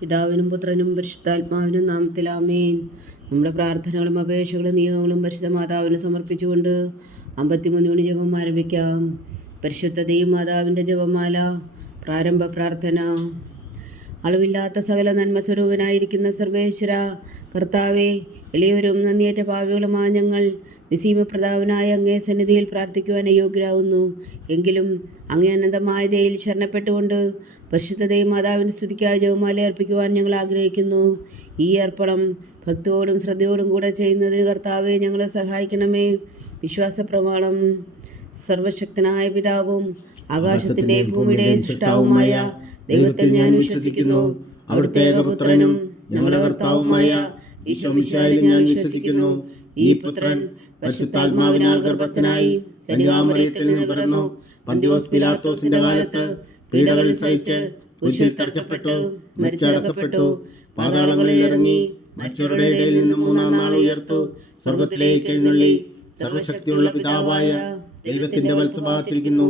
പിതാവിനും പുത്രനും പരിശുദ്ധാത്മാവിനും നാമത്തിൽ ആമേൻ. നമ്മുടെ പ്രാർത്ഥനകളും അപേക്ഷകളും നിയോഗങ്ങളും പരിശുദ്ധ മാതാവിന് സമർപ്പിച്ചുകൊണ്ട് 53 മണി ജപം ആരംഭിക്കാം. പരിശുദ്ധ ദൈവമാതാവിൻ്റെ ജപമാല. പ്രാരംഭ പ്രാർത്ഥന. അളവില്ലാത്ത സകല നന്മസ്വരൂപനായിരിക്കുന്ന സർവേശ്വര കർത്താവെ, എളിയവരും നന്ദിയേറ്റ പാപികളുമായ ഞങ്ങൾ നിസീമപ്രതാപനായ അങ്ങേ സന്നിധിയിൽ പ്രാർത്ഥിക്കുവാൻ അയോഗ്യരാകുന്നു. എങ്കിലും അങ്ങേ അനന്തമായ ദയയിൽ ശരണപ്പെട്ടുകൊണ്ട് പരിശുദ്ധ ദൈവമാതാവിൻ്റെ സ്തുതിക്കായി ജപമാല അർപ്പിക്കുവാൻ ഞങ്ങൾ ആഗ്രഹിക്കുന്നു. ഈ അർപ്പണം ഭക്തിയോടും ശ്രദ്ധയോടും കൂടെ ചെയ്യുന്നതിന് കർത്താവെ ഞങ്ങളെ സഹായിക്കണമേ. വിശ്വാസ പ്രമാണം. സർവശക്തനായ പിതാവും ആകാശത്തിൻ്റെ ഭൂമിയുടെ സൃഷ്ടാവുമായ ദൈവത്തിൽ ഞാൻ വിശ്വസിക്കുന്നു. അവിടുത്തെ ഏകപുത്രനും ഞങ്ങളുടെ കർത്താവുമായ ഈശോ മിശിഹായിൽ ഞാൻ വിശ്വസിക്കുന്നു. ഈ പുത്രൻ പരിശുദ്ധാത്മാവിനാൽ ഗർഭസ്ഥനായി കന്യകാമറിയത്തിൽ നിന്ന് പിറന്നു. പന്തിയോസ് പിലാത്തോസിന്റെ കാലത്ത് പീഡകൾ സഹിച്ച് കുരിശിൽ തറയ്ക്കപ്പെട്ടു, മരിച്ചടക്കപ്പെട്ടു, പാതാളങ്ങളിൽ ഇറങ്ങി, മരിച്ചവരുടെ ഇടയിൽ നിന്ന് മൂന്നാം നാൾ ഉയർത്തു, സ്വർഗത്തിലേക്ക് എഴുന്നള്ളി, സർവശക്തിയുള്ള പിതാവായ ദൈവത്തിന്റെ വലത്തുഭാഗത്തിരിക്കുന്നു.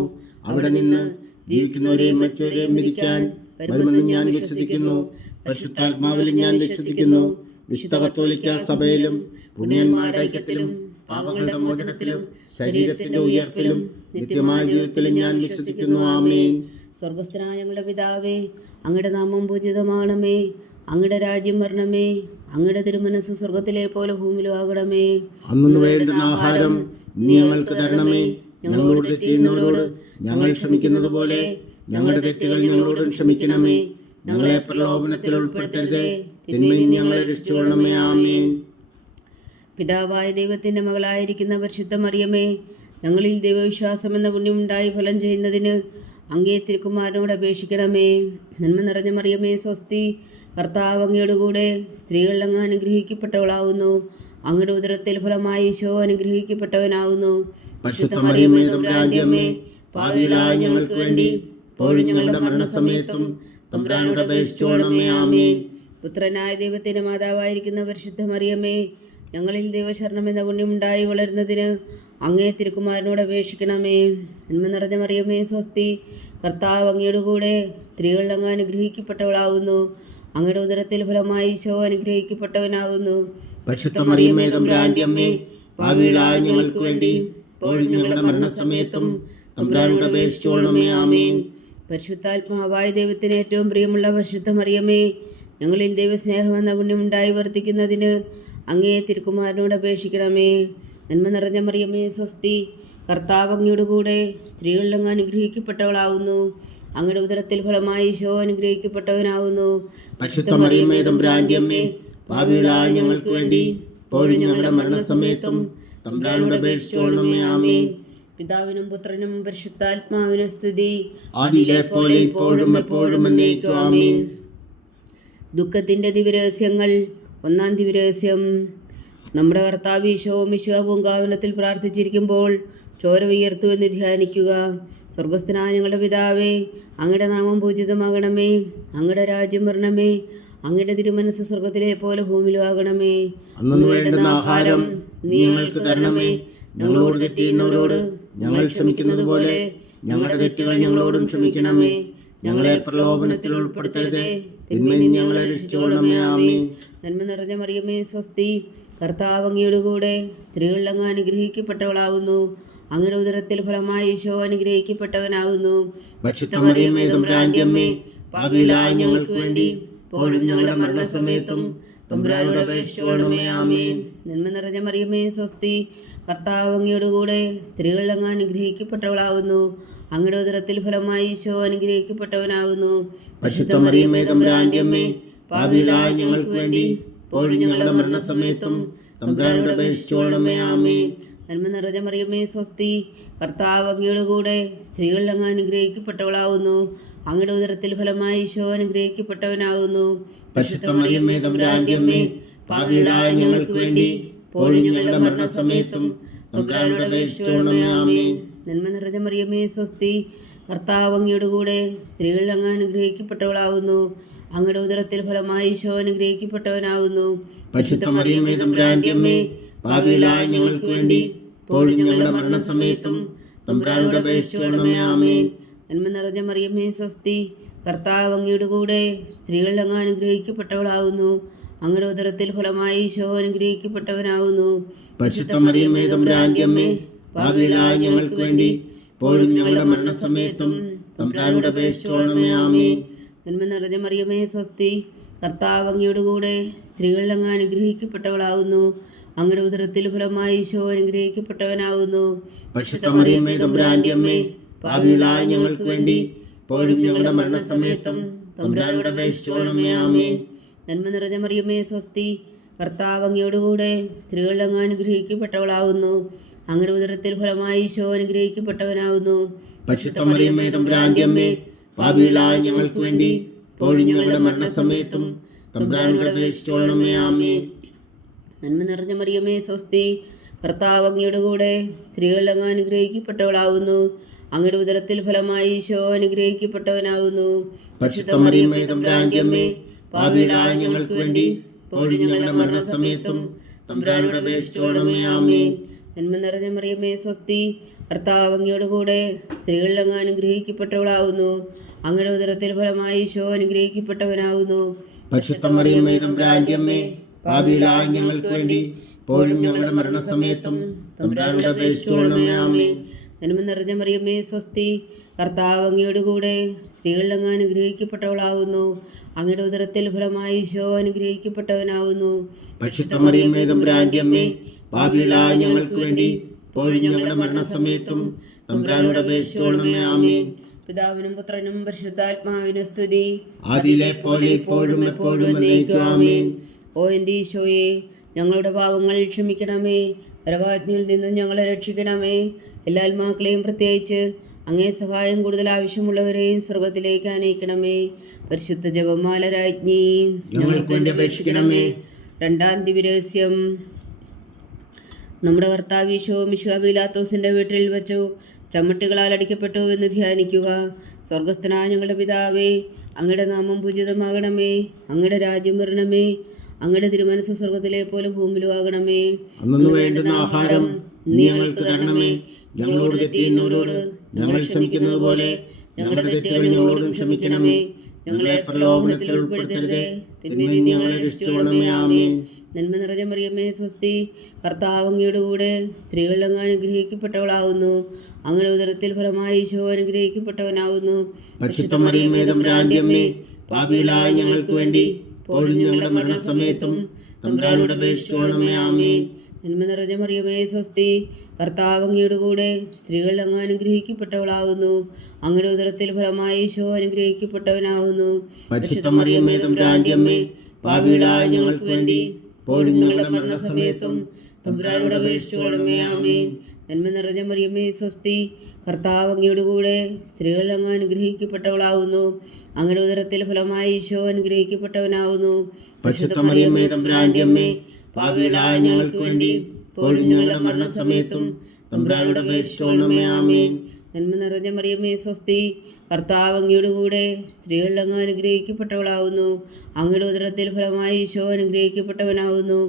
അവിടെ നിന്ന് ജീവിക്കുന്നവരെയും മരിച്ചവരെയും വിധിക്കാൻ വരുമെന്ന് ഞാൻ വിശ്വസിക്കുന്നു. പരിശുദ്ധാത്മാവിലും ഞാൻ വിശ്വസിക്കുന്നു. വിശുദ്ധ കത്തോലിക്ക സഭയിലും പുണ്യന്മാരുടെ ഐക്യത്തിലും പാപങ്ങളുടെ മോചനത്തിലും ശരീരത്തിന്റെ ഉയർപ്പിലും നിത്യമായ ജീവിതത്തിലും ഞാൻ വിശ്വസിക്കുന്നു. ആമേൻ. സ്വർഗസ്ഥനായ ഞങ്ങളുടെ പിതാവേ, അങ്ങയുടെ നാമം പൂജിതമാകണമേ. അങ്ങയുടെ രാജ്യം വരണമേ. അങ്ങയുടെ തിരുമനസ് സ്വർഗത്തിലെ പോലെ ഭൂമിയിലും ആകണമേ. അന്നു വേണ്ടുന്ന ആഹാരം നീ ഞങ്ങൾക്ക് തരണമേ. ഞങ്ങളോട് തെറ്റ് ചെയ്യുന്നവരോട് ഞങ്ങൾ ക്ഷമിക്കുന്നത് പോലെ ഞങ്ങളുടെ തെറ്റുകൾ ഞങ്ങളോടും ക്ഷമിക്കണമേ. ഞങ്ങളെ പ്രലോഭനത്തിൽ ഉൾപ്പെടുത്തരുതേ, തിന്മയിൽ ഞങ്ങളെ രക്ഷിച്ചുകൊള്ളണമേ. ആമേൻ. പിതാവായ ദൈവത്തിൻ്റെ മകളായിരിക്കുന്ന പരിശുദ്ധ മറിയമേ, ഞങ്ങളിൽ ദൈവവിശ്വാസം എന്ന പുണ്യമുണ്ടായി ഫലം ചെയ്യുന്നതിന് അങ്ങേ തിരുക്കുമാരനോട് അപേക്ഷിക്കണമേ. നന്മ നിറഞ്ഞ മറിയമേ സ്വസ്തി, കർത്താവ് അങ്ങയുടെ കൂടെ സ്ത്രീകൾ അങ്ങ് അനുഗ്രഹിക്കപ്പെട്ടവളാവുന്നു. അങ്ങയുടെ ഉദരത്തിൽ ഫലമായി ഈശോ അനുഗ്രഹിക്കപ്പെട്ടവനാവുന്നു. പരിശുദ്ധ മറിയമേ തമ്പുരാന്റെ അമ്മേ, പാപികളായ ഞങ്ങൾക്ക് വേണ്ടി ഇപ്പോഴും ഞങ്ങളുടെ മരണസമയത്തും തമ്പുരാനോട് അപേക്ഷിച്ചുകൊള്ളണമേ. ആമേൻ. പുത്രനായ ദൈവത്തിൻ്റെ മാതാവായിരിക്കുന്ന പരിശുദ്ധ മറിയമേ, ഞങ്ങളിൽ ദൈവശരണം എന്ന പുണ്യമുണ്ടായി വളരുന്നതിന് അങ്ങേ തിരുക്കുമാരനോട് അപേക്ഷിക്കണമേ. നന്മ നിറഞ്ഞ മറിയമേ സ്വസ്തി, കർത്താവ് അങ്ങയുടെ കൂടെ സ്ത്രീകൾ അങ്ങ് അനുഗ്രഹിക്കപ്പെട്ടവളാവുന്നു. അങ്ങയുടെ ഉദരത്തിൽ ഫലമായി ഈശോ അനുഗ്രഹിക്കപ്പെട്ടവനാവുന്നു. പരിശുദ്ധ മറിയമേ തമ്പുരാന്റെ അമ്മേ, പാപികളായ ഞങ്ങൾക്ക് വേണ്ടി ഇപ്പോഴും ഞങ്ങളുടെ മരണസമയത്തും തമ്പുരാനോട് അപേക്ഷിച്ചുകൊള്ളണമേ. ആമേൻ. പരിശുദ്ധാത്മാവായ ദൈവത്തിന് ഏറ്റവും പ്രിയമുള്ള പരിശുദ്ധ മറിയമേ, ഞങ്ങളിൽ ദൈവസ്നേഹമെന്ന പുണ്യമുണ്ടായി വർദ്ധിക്കുന്നതിന് അങ്ങേ തിരുക്കുമാരനോട് അപേക്ഷിക്കണമേ. നന്മ നിറഞ്ഞ മറിയമേ സ്വസ്തി, കർത്താവ് അങ്ങയുടെ കൂടെ സ്ത്രീകളിൽ അങ്ങ് അനുഗ്രഹിക്കപ്പെട്ടവളാവുന്നു. അങ്ങയുടെ ഉദരത്തിൽ ഫലമായി ഈശോ അനുഗ്രഹിക്കപ്പെട്ടവനാവുന്നു. പരിശുദ്ധ മറിയമേ തമ്പുരാന്റെ അമ്മേ, പാപികളായ ഞങ്ങൾക്ക് വേണ്ടി ഇപ്പോഴും ഞങ്ങളുടെ മരണസമയത്തും തമ്പുരാനോട് അപേക്ഷിച്ചുകൊള്ളണമേ. ആമേൻ. പിതാവിനും പുത്രനും പരിശുദ്ധാത്മാവിനും സ്തുതി, ആദിയിലെ പോലെ ഇപ്പോഴും എപ്പോഴും എന്നേക്കും. ആമേൻ. ദുഃഖത്തിൻ്റെ ദിവ്യരഹസ്യങ്ങൾ. ഒന്നാം ദിവ്യരഹസ്യം. നമ്മുടെ കർത്താവ് ഈശോ മിശിഹാ പൂങ്കാവനത്തിൽ പ്രാർത്ഥിച്ചിരിക്കുമ്പോൾ ചോര വിയർത്തു എന്ന് ധ്യാനിക്കുക. സ്വർഗസ്ഥനായ ഞങ്ങളുടെ പിതാവേ, അങ്ങയുടെ നാമം പൂജിതമാകണമേ. അങ്ങയുടെ രാജ്യം വരണമേ. അങ്ങയുടെ തിരുമനസ് സ്വർഗത്തിലെ പോലെ ഭൂമിയിലും ആകണമേ. അന്നു വേണ്ടുന്ന ആഹാരം നീ ഞങ്ങൾക്ക് തരണമേ. ഞങ്ങളോട് തെറ്റ് ചെയ്യുന്നവരോട് ഞങ്ങൾ ക്ഷമിക്കുന്നത് പോലെ ഞങ്ങളുടെ തെറ്റുകൾ ഞങ്ങളോടും ക്ഷമിക്കണമേ. ഞങ്ങളെ പ്രലോഭനത്തിൽ ഉൾപ്പെടുത്തരുതേ, തിന്മയിൽ ഞങ്ങളെ രക്ഷിച്ചുകൊള്ളണമേ. ആമേൻ. നന്മ നിറഞ്ഞ മറിയമേ സ്വസ്തി, കർത്താവ് അങ്ങയുടെ കൂടെ സ്ത്രീകളിൽ അങ്ങ് അനുഗ്രഹിക്കപ്പെട്ടവളാവുന്നു. അങ്ങയുടെ ഉദരത്തിൽ ഫലമായി ഈശോ അനുഗ്രഹിക്കപ്പെട്ടവനാകുന്നു. പരിശുദ്ധ മറിയമേ തമ്പുരാന്റെ അമ്മേ, പാപികളായ ഞങ്ങൾക്ക് വേണ്ടി ഇപ്പോഴും ഞങ്ങളുടെ മരണസമയത്തും തമ്പുരാനോട് അപേക്ഷിച്ചുകൊള്ളണമേ. ആമേൻ. നന്മ നിറഞ്ഞ മറിയമേ സ്വസ്തി, കർത്താവ് അങ്ങയുടെ കൂടെ സ്ത്രീകളിൽ അങ്ങ് അനുഗ്രഹിക്കപ്പെട്ടവളാവുന്നു. അങ്ങയുടെ ഉദരത്തിൽ ഫലമായി ഈശോ അനുഗ്രഹിക്കപ്പെട്ടവനാകുന്നു. പരിശുദ്ധ മറിയമേ തമ്പുരാന്റെ അമ്മേ, പാപികളായ ഞങ്ങൾക്ക് വേണ്ടി ഇപ്പോഴും ഞങ്ങളുടെ മരണസമയത്തും തമ്പുരാനോട് അപേക്ഷിച്ചുകൊള്ളണമേ. ആമേൻ. നന്മ നിറഞ്ഞ മറിയമേ സ്വസ്തി, കർത്താവ് അങ്ങയുടെ കൂടെ സ്ത്രീകളിൽ അങ്ങ് അനുഗ്രഹിക്കപ്പെട്ടവളാവുന്നു. അങ്ങയുടെ ഉദരത്തിൽ ഫലമായി ഈശോ അനുഗ്രഹിക്കപ്പെട്ടവനാകുന്നു. പരിശുദ്ധ മറിയമേ തമ്പുരാന്റെ അമ്മേ, പാപികളായ ഞങ്ങൾക്ക് വേണ്ടി ഇപ്പോഴും ഞങ്ങളുടെ മരണസമയത്തും തമ്പുരാനോട് അപേക്ഷിച്ചുകൊള്ളണമേ. ആമേൻ. നന്മ നിറഞ്ഞ മറിയമേ സ്വസ്തി, കർത്താവ് അങ്ങയുടെ കൂടെ സ്ത്രീകളിൽ അങ്ങ് അനുഗ്രഹിക്കപ്പെട്ടവളാവുന്നു. അങ്ങയുടെ ഉദരത്തിൽ ഫലമായി ഈശോ അനുഗ്രഹിക്കപ്പെട്ടവനാകുന്നു. പരിശുദ്ധ മറിയമേ തമ്പുരാന്റെ അമ്മേ, പാപികളായ ഞങ്ങൾക്ക് വേണ്ടി ഇപ്പോഴും ഞങ്ങളുടെ മരണസമയത്തും തമ്പുരാനോട് അപേക്ഷിച്ചുകൊള്ളണമേ. ആമേൻ. നന്മ നിറഞ്ഞ മറിയമേ സ്വസ്തി, കർത്താവ് അങ്ങയുടെ കൂടെ സ്ത്രീകൾ അങ്ങ് അനുഗ്രഹിക്കപ്പെട്ടവളാവുന്നു. അങ്ങയുടെ ഉദരത്തിൽ ഫലമായി ഈശോ അനുഗ്രഹിക്കപ്പെട്ടവനാവുന്നു. പരിശുദ്ധ മറിയമേ തമ്പുരാന്റെ അമ്മേ, പാപികളായ ഞങ്ങൾക്ക് വേണ്ടി ഇപ്പോഴും ഞങ്ങളുടെ മരണസമയത്തും തമ്പുരാനോട് അപേക്ഷിച്ചുകൊള്ളണമേ. ആമേൻ. നന്മ നിറഞ്ഞ മറിയമേ സ്വസ്തി, കർത്താവ് അങ്ങയുടെ കൂടെ സ്ത്രീകൾ അങ്ങ് അനുഗ്രഹിക്കപ്പെട്ടവളാവുന്നു. അങ്ങയുടെ ഉദരത്തിൽ ഫലമായി ഈശോ അനുഗ്രഹിക്കപ്പെട്ടവനാവുന്നു. പരിശുദ്ധ മറിയമേ തമ്പുരാന്റെ അമ്മേ, പാപികളായ ഞങ്ങൾക്ക് വേണ്ടി ഇപ്പോഴും ഞങ്ങളുടെ മരണസമയത്തും തമ്പുരാനോട് അപേക്ഷിച്ചുകൊള്ളണമേ. ആമേൻ. നന്മ നിറഞ്ഞ മറിയമേ സ്വസ്തി, കർത്താവ് അങ്ങയുടെ കൂടെ സ്ത്രീകൾ അങ്ങ് അനുഗ്രഹിക്കപ്പെട്ടവളാവുന്നു. അങ്ങയുടെ ഉദരത്തിൽ ഫലമായി ഈശോ അനുഗ്രഹിക്കപ്പെട്ടവനാവുന്നു. പരിശുദ്ധ മറിയമേ തമ്പുരാന്റെ അമ്മേ, പാപികളായ ഞങ്ങൾക്ക് വേണ്ടി ഇപ്പോഴും ഞങ്ങളുടെ മരണസമയത്തും തമ്പുരാനോട് അപേക്ഷിച്ചുകൊള്ളണമേ. ആമേൻ. നന്മ നിറഞ്ഞ മറിയമേ സ്വസ്തി, കർത്താവ് അങ്ങയുടെ കൂടെ സ്ത്രീകൾ അങ്ങ് അനുഗ്രഹിക്കപ്പെട്ടവളാവുന്നു. അങ്ങയുടെ ഉദരത്തിൽ ഫലമായി ഈശോ അനുഗ്രഹിക്കപ്പെട്ടവനാവുന്നു. പരിശുദ്ധ മറിയമേ തമ്പുരാന്റെ അമ്മേ, പാപികളായ ഞങ്ങൾക്ക് വേണ്ടി ഇപ്പോഴും ഞങ്ങളുടെ മരണസമയത്തും തമ്പുരാനോട് അപേക്ഷിച്ചുകൊള്ളണമേ. ആമേൻ. നന്മ നിറഞ്ഞ മറിയമേ സ്വസ്തി, കർത്താവ് അങ്ങയുടെ കൂടെ സ്ത്രീകൾ അങ്ങ് അനുഗ്രഹിക്കപ്പെട്ടവളാവുന്നു. അങ്ങയുടെ ഉദരത്തിൽ ഫലമായി ഈശോ അനുഗ്രഹിക്കപ്പെട്ടവനാവുന്നു. പരിശുദ്ധ മറിയമേ തമ്പുരാന്റെ അമ്മേ, പാപികളായ ഞങ്ങൾക്ക് വേണ്ടി ഇപ്പോഴും ഞങ്ങളുടെ മരണസമയത്തും തമ്പുരാനോട് അപേക്ഷിച്ചുകൊള്ളണമേ. ആമേൻ. നന്മ നിറഞ്ഞ മറിയമേ സ്വസ്തി, കർത്താവ് അങ്ങയുടെ കൂടെ സ്ത്രീകൾ അങ്ങ് അനുഗ്രഹിക്കപ്പെട്ടവളാവുന്നു. അങ്ങയുടെ ഉദരത്തിൽ ഫലമായി ഈശോ അനുഗ്രഹിക്കപ്പെട്ടവനാവുന്നു. പരിശുദ്ധ മറിയമേ തമ്പുരാന്റെ അമ്മേ, പാപികളായ ഞങ്ങൾക്ക് വേണ്ടി ഇപ്പോഴും ഞങ്ങളുടെ മരണസമയത്തും തമ്പുരാനോട് അപേക്ഷിച്ചുകൊള്ളണമേ. ആമേൻ. പിതാവിനും പുത്രനും പരിശുദ്ധാത്മാവിനും സ്തുതി, ആദിയിലെ പോലെ ഇപ്പോഴും എപ്പോഴും എന്നേക്കും. ആമേൻ. ഓ എൻ്റെ ഈശോയെ, ഞങ്ങളുടെ പാപങ്ങൾ ക്ഷമിക്കണമേ. നരകാഗ്നിയിൽ നിന്ന് ഞങ്ങളെ രക്ഷിക്കണമേ. എല്ലാ ആത്മാക്കളെയും പ്രത്യേകിച്ച് അങ്ങേ സഹായം കൂടുതൽ ആവശ്യമുള്ളവരെയും സ്വർഗത്തിലേക്ക് അനയിക്കണമേ. പരിശുദ്ധ ജപമാല രാജ്ഞി, ഞങ്ങൾക്ക് വേണ്ടി അപേക്ഷിക്കണമേ. രണ്ടാം ദിവ്യരഹസ്യം. നമ്മുടെ കർത്താവ് ഈശോ മിശിഹാ പീലാത്തോസിന്റെ വീട്ടിൽ വച്ചു ചമ്മട്ടികളാൽ അടിക്കപ്പെട്ടു എന്ന് ധ്യാനിക്കുക. സ്വർഗസ്ഥനായ ഞങ്ങളുടെ പിതാവേ, അങ്ങയുടെ നാമം പൂജിതമാകണമേ. അങ്ങയുടെ രാജ്യം വരണമേ. അങ്ങയുടെ തിരുമനസ്സ് സ്വർഗത്തിലെ പോലെ ഭൂമിയിലും ആകണമേ. അന്നു വേണ്ടുന്ന ആഹാരം നീ ഞങ്ങൾക്ക് തരണമേ. ഞങ്ങളോട് തെറ്റ് ചെയ്യുന്നവരോട് ഞങ്ങൾ ക്ഷമിക്കുന്നത് പോലെ ഞങ്ങളുടെ തെറ്റുകൾ ഞങ്ങളോടും ക്ഷമിക്കണമേ. ഞങ്ങളെ പ്രലോഭനത്തിൽ ഉൾപ്പെടുത്തരുതേ, തിന്മയിൽ നിന്ന് ഞങ്ങളെ രക്ഷിച്ചുകൊള്ളണമേ. ആമേൻ. നന്മ നിറഞ്ഞ മറിയമേ സ്വസ്തി, കർത്താവ് അങ്ങയുടെ കൂടെ സ്ത്രീകൾ അങ്ങ് അനുഗ്രഹിക്കപ്പെട്ടവളാവുന്നു. അങ്ങയുടെ ഉദരത്തിൽ ഫലമായി ഈശോ അനുഗ്രഹിക്കപ്പെട്ടവനാവുന്നു. പരിശുദ്ധ മറിയമേ തമ്പുരാന്റെ അമ്മേ, പാപികളായ ഞങ്ങൾക്ക് വേണ്ടി ഇപ്പോഴും ഞങ്ങളുടെ മരണസമയത്തും തമ്പുരാനോട് അപേക്ഷിച്ചുകൊള്ളണമേ. ആമേൻ. നന്മ നിറഞ്ഞ മറിയമേ സ്വസ്തി, കർത്താവ് അങ്ങയുടെ കൂടെ സ്ത്രീകൾ അങ്ങ് അനുഗ്രഹിക്കപ്പെട്ടവളാവുന്നു. അങ്ങയുടെ ഉദരത്തിൽ ഫലമായി ഈശോ അനുഗ്രഹിക്കപ്പെട്ടവനാവുന്നു. പരിശുദ്ധ മറിയമേ തമ്പുരാന്റെ അമ്മേ, പാപികളായ ഞങ്ങൾക്ക് വേണ്ടി ഇപ്പോഴും ഞങ്ങളുടെ മരണസമയത്തും തമ്പുരാനോട് അപേക്ഷിച്ചുകൊള്ളണമേ. ആമേൻ. നന്മ നിറഞ്ഞ മറിയമേ സ്വസ്തി, കർത്താവ് അങ്ങയുടെ കൂടെ സ്ത്രീകൾ അങ്ങ് അനുഗ്രഹിക്കപ്പെട്ടവളാവുന്നു. അങ്ങയുടെ ഉദരത്തിൽ ഫലമായി ഈശോ അനുഗ്രഹിക്കപ്പെട്ടവനാവുന്നു. പരിശുദ്ധ മറിയമേ തമ്പുരാന്റെ അമ്മേ, പാപികളായ ഞങ്ങൾക്ക് വേണ്ടി ഇപ്പോഴും ഞങ്ങളുടെ മരണസമയത്തും തമ്പുരാനോട് അപേക്ഷിച്ചുകൊള്ളണമേ. ആമേൻ. നന്മ നിറഞ്ഞ മറിയമേ സ്വസ്തി, കർത്താവ് അങ്ങയുടെ കൂടെ സ്ത്രീകൾ അങ്ങ് അനുഗ്രഹിക്കപ്പെട്ടവളാവുന്നു. അങ്ങയുടെ ഉദരത്തിൽ ഫലമായി ഈശോ അനുഗ്രഹിക്കപ്പെട്ടവനാവുന്നു.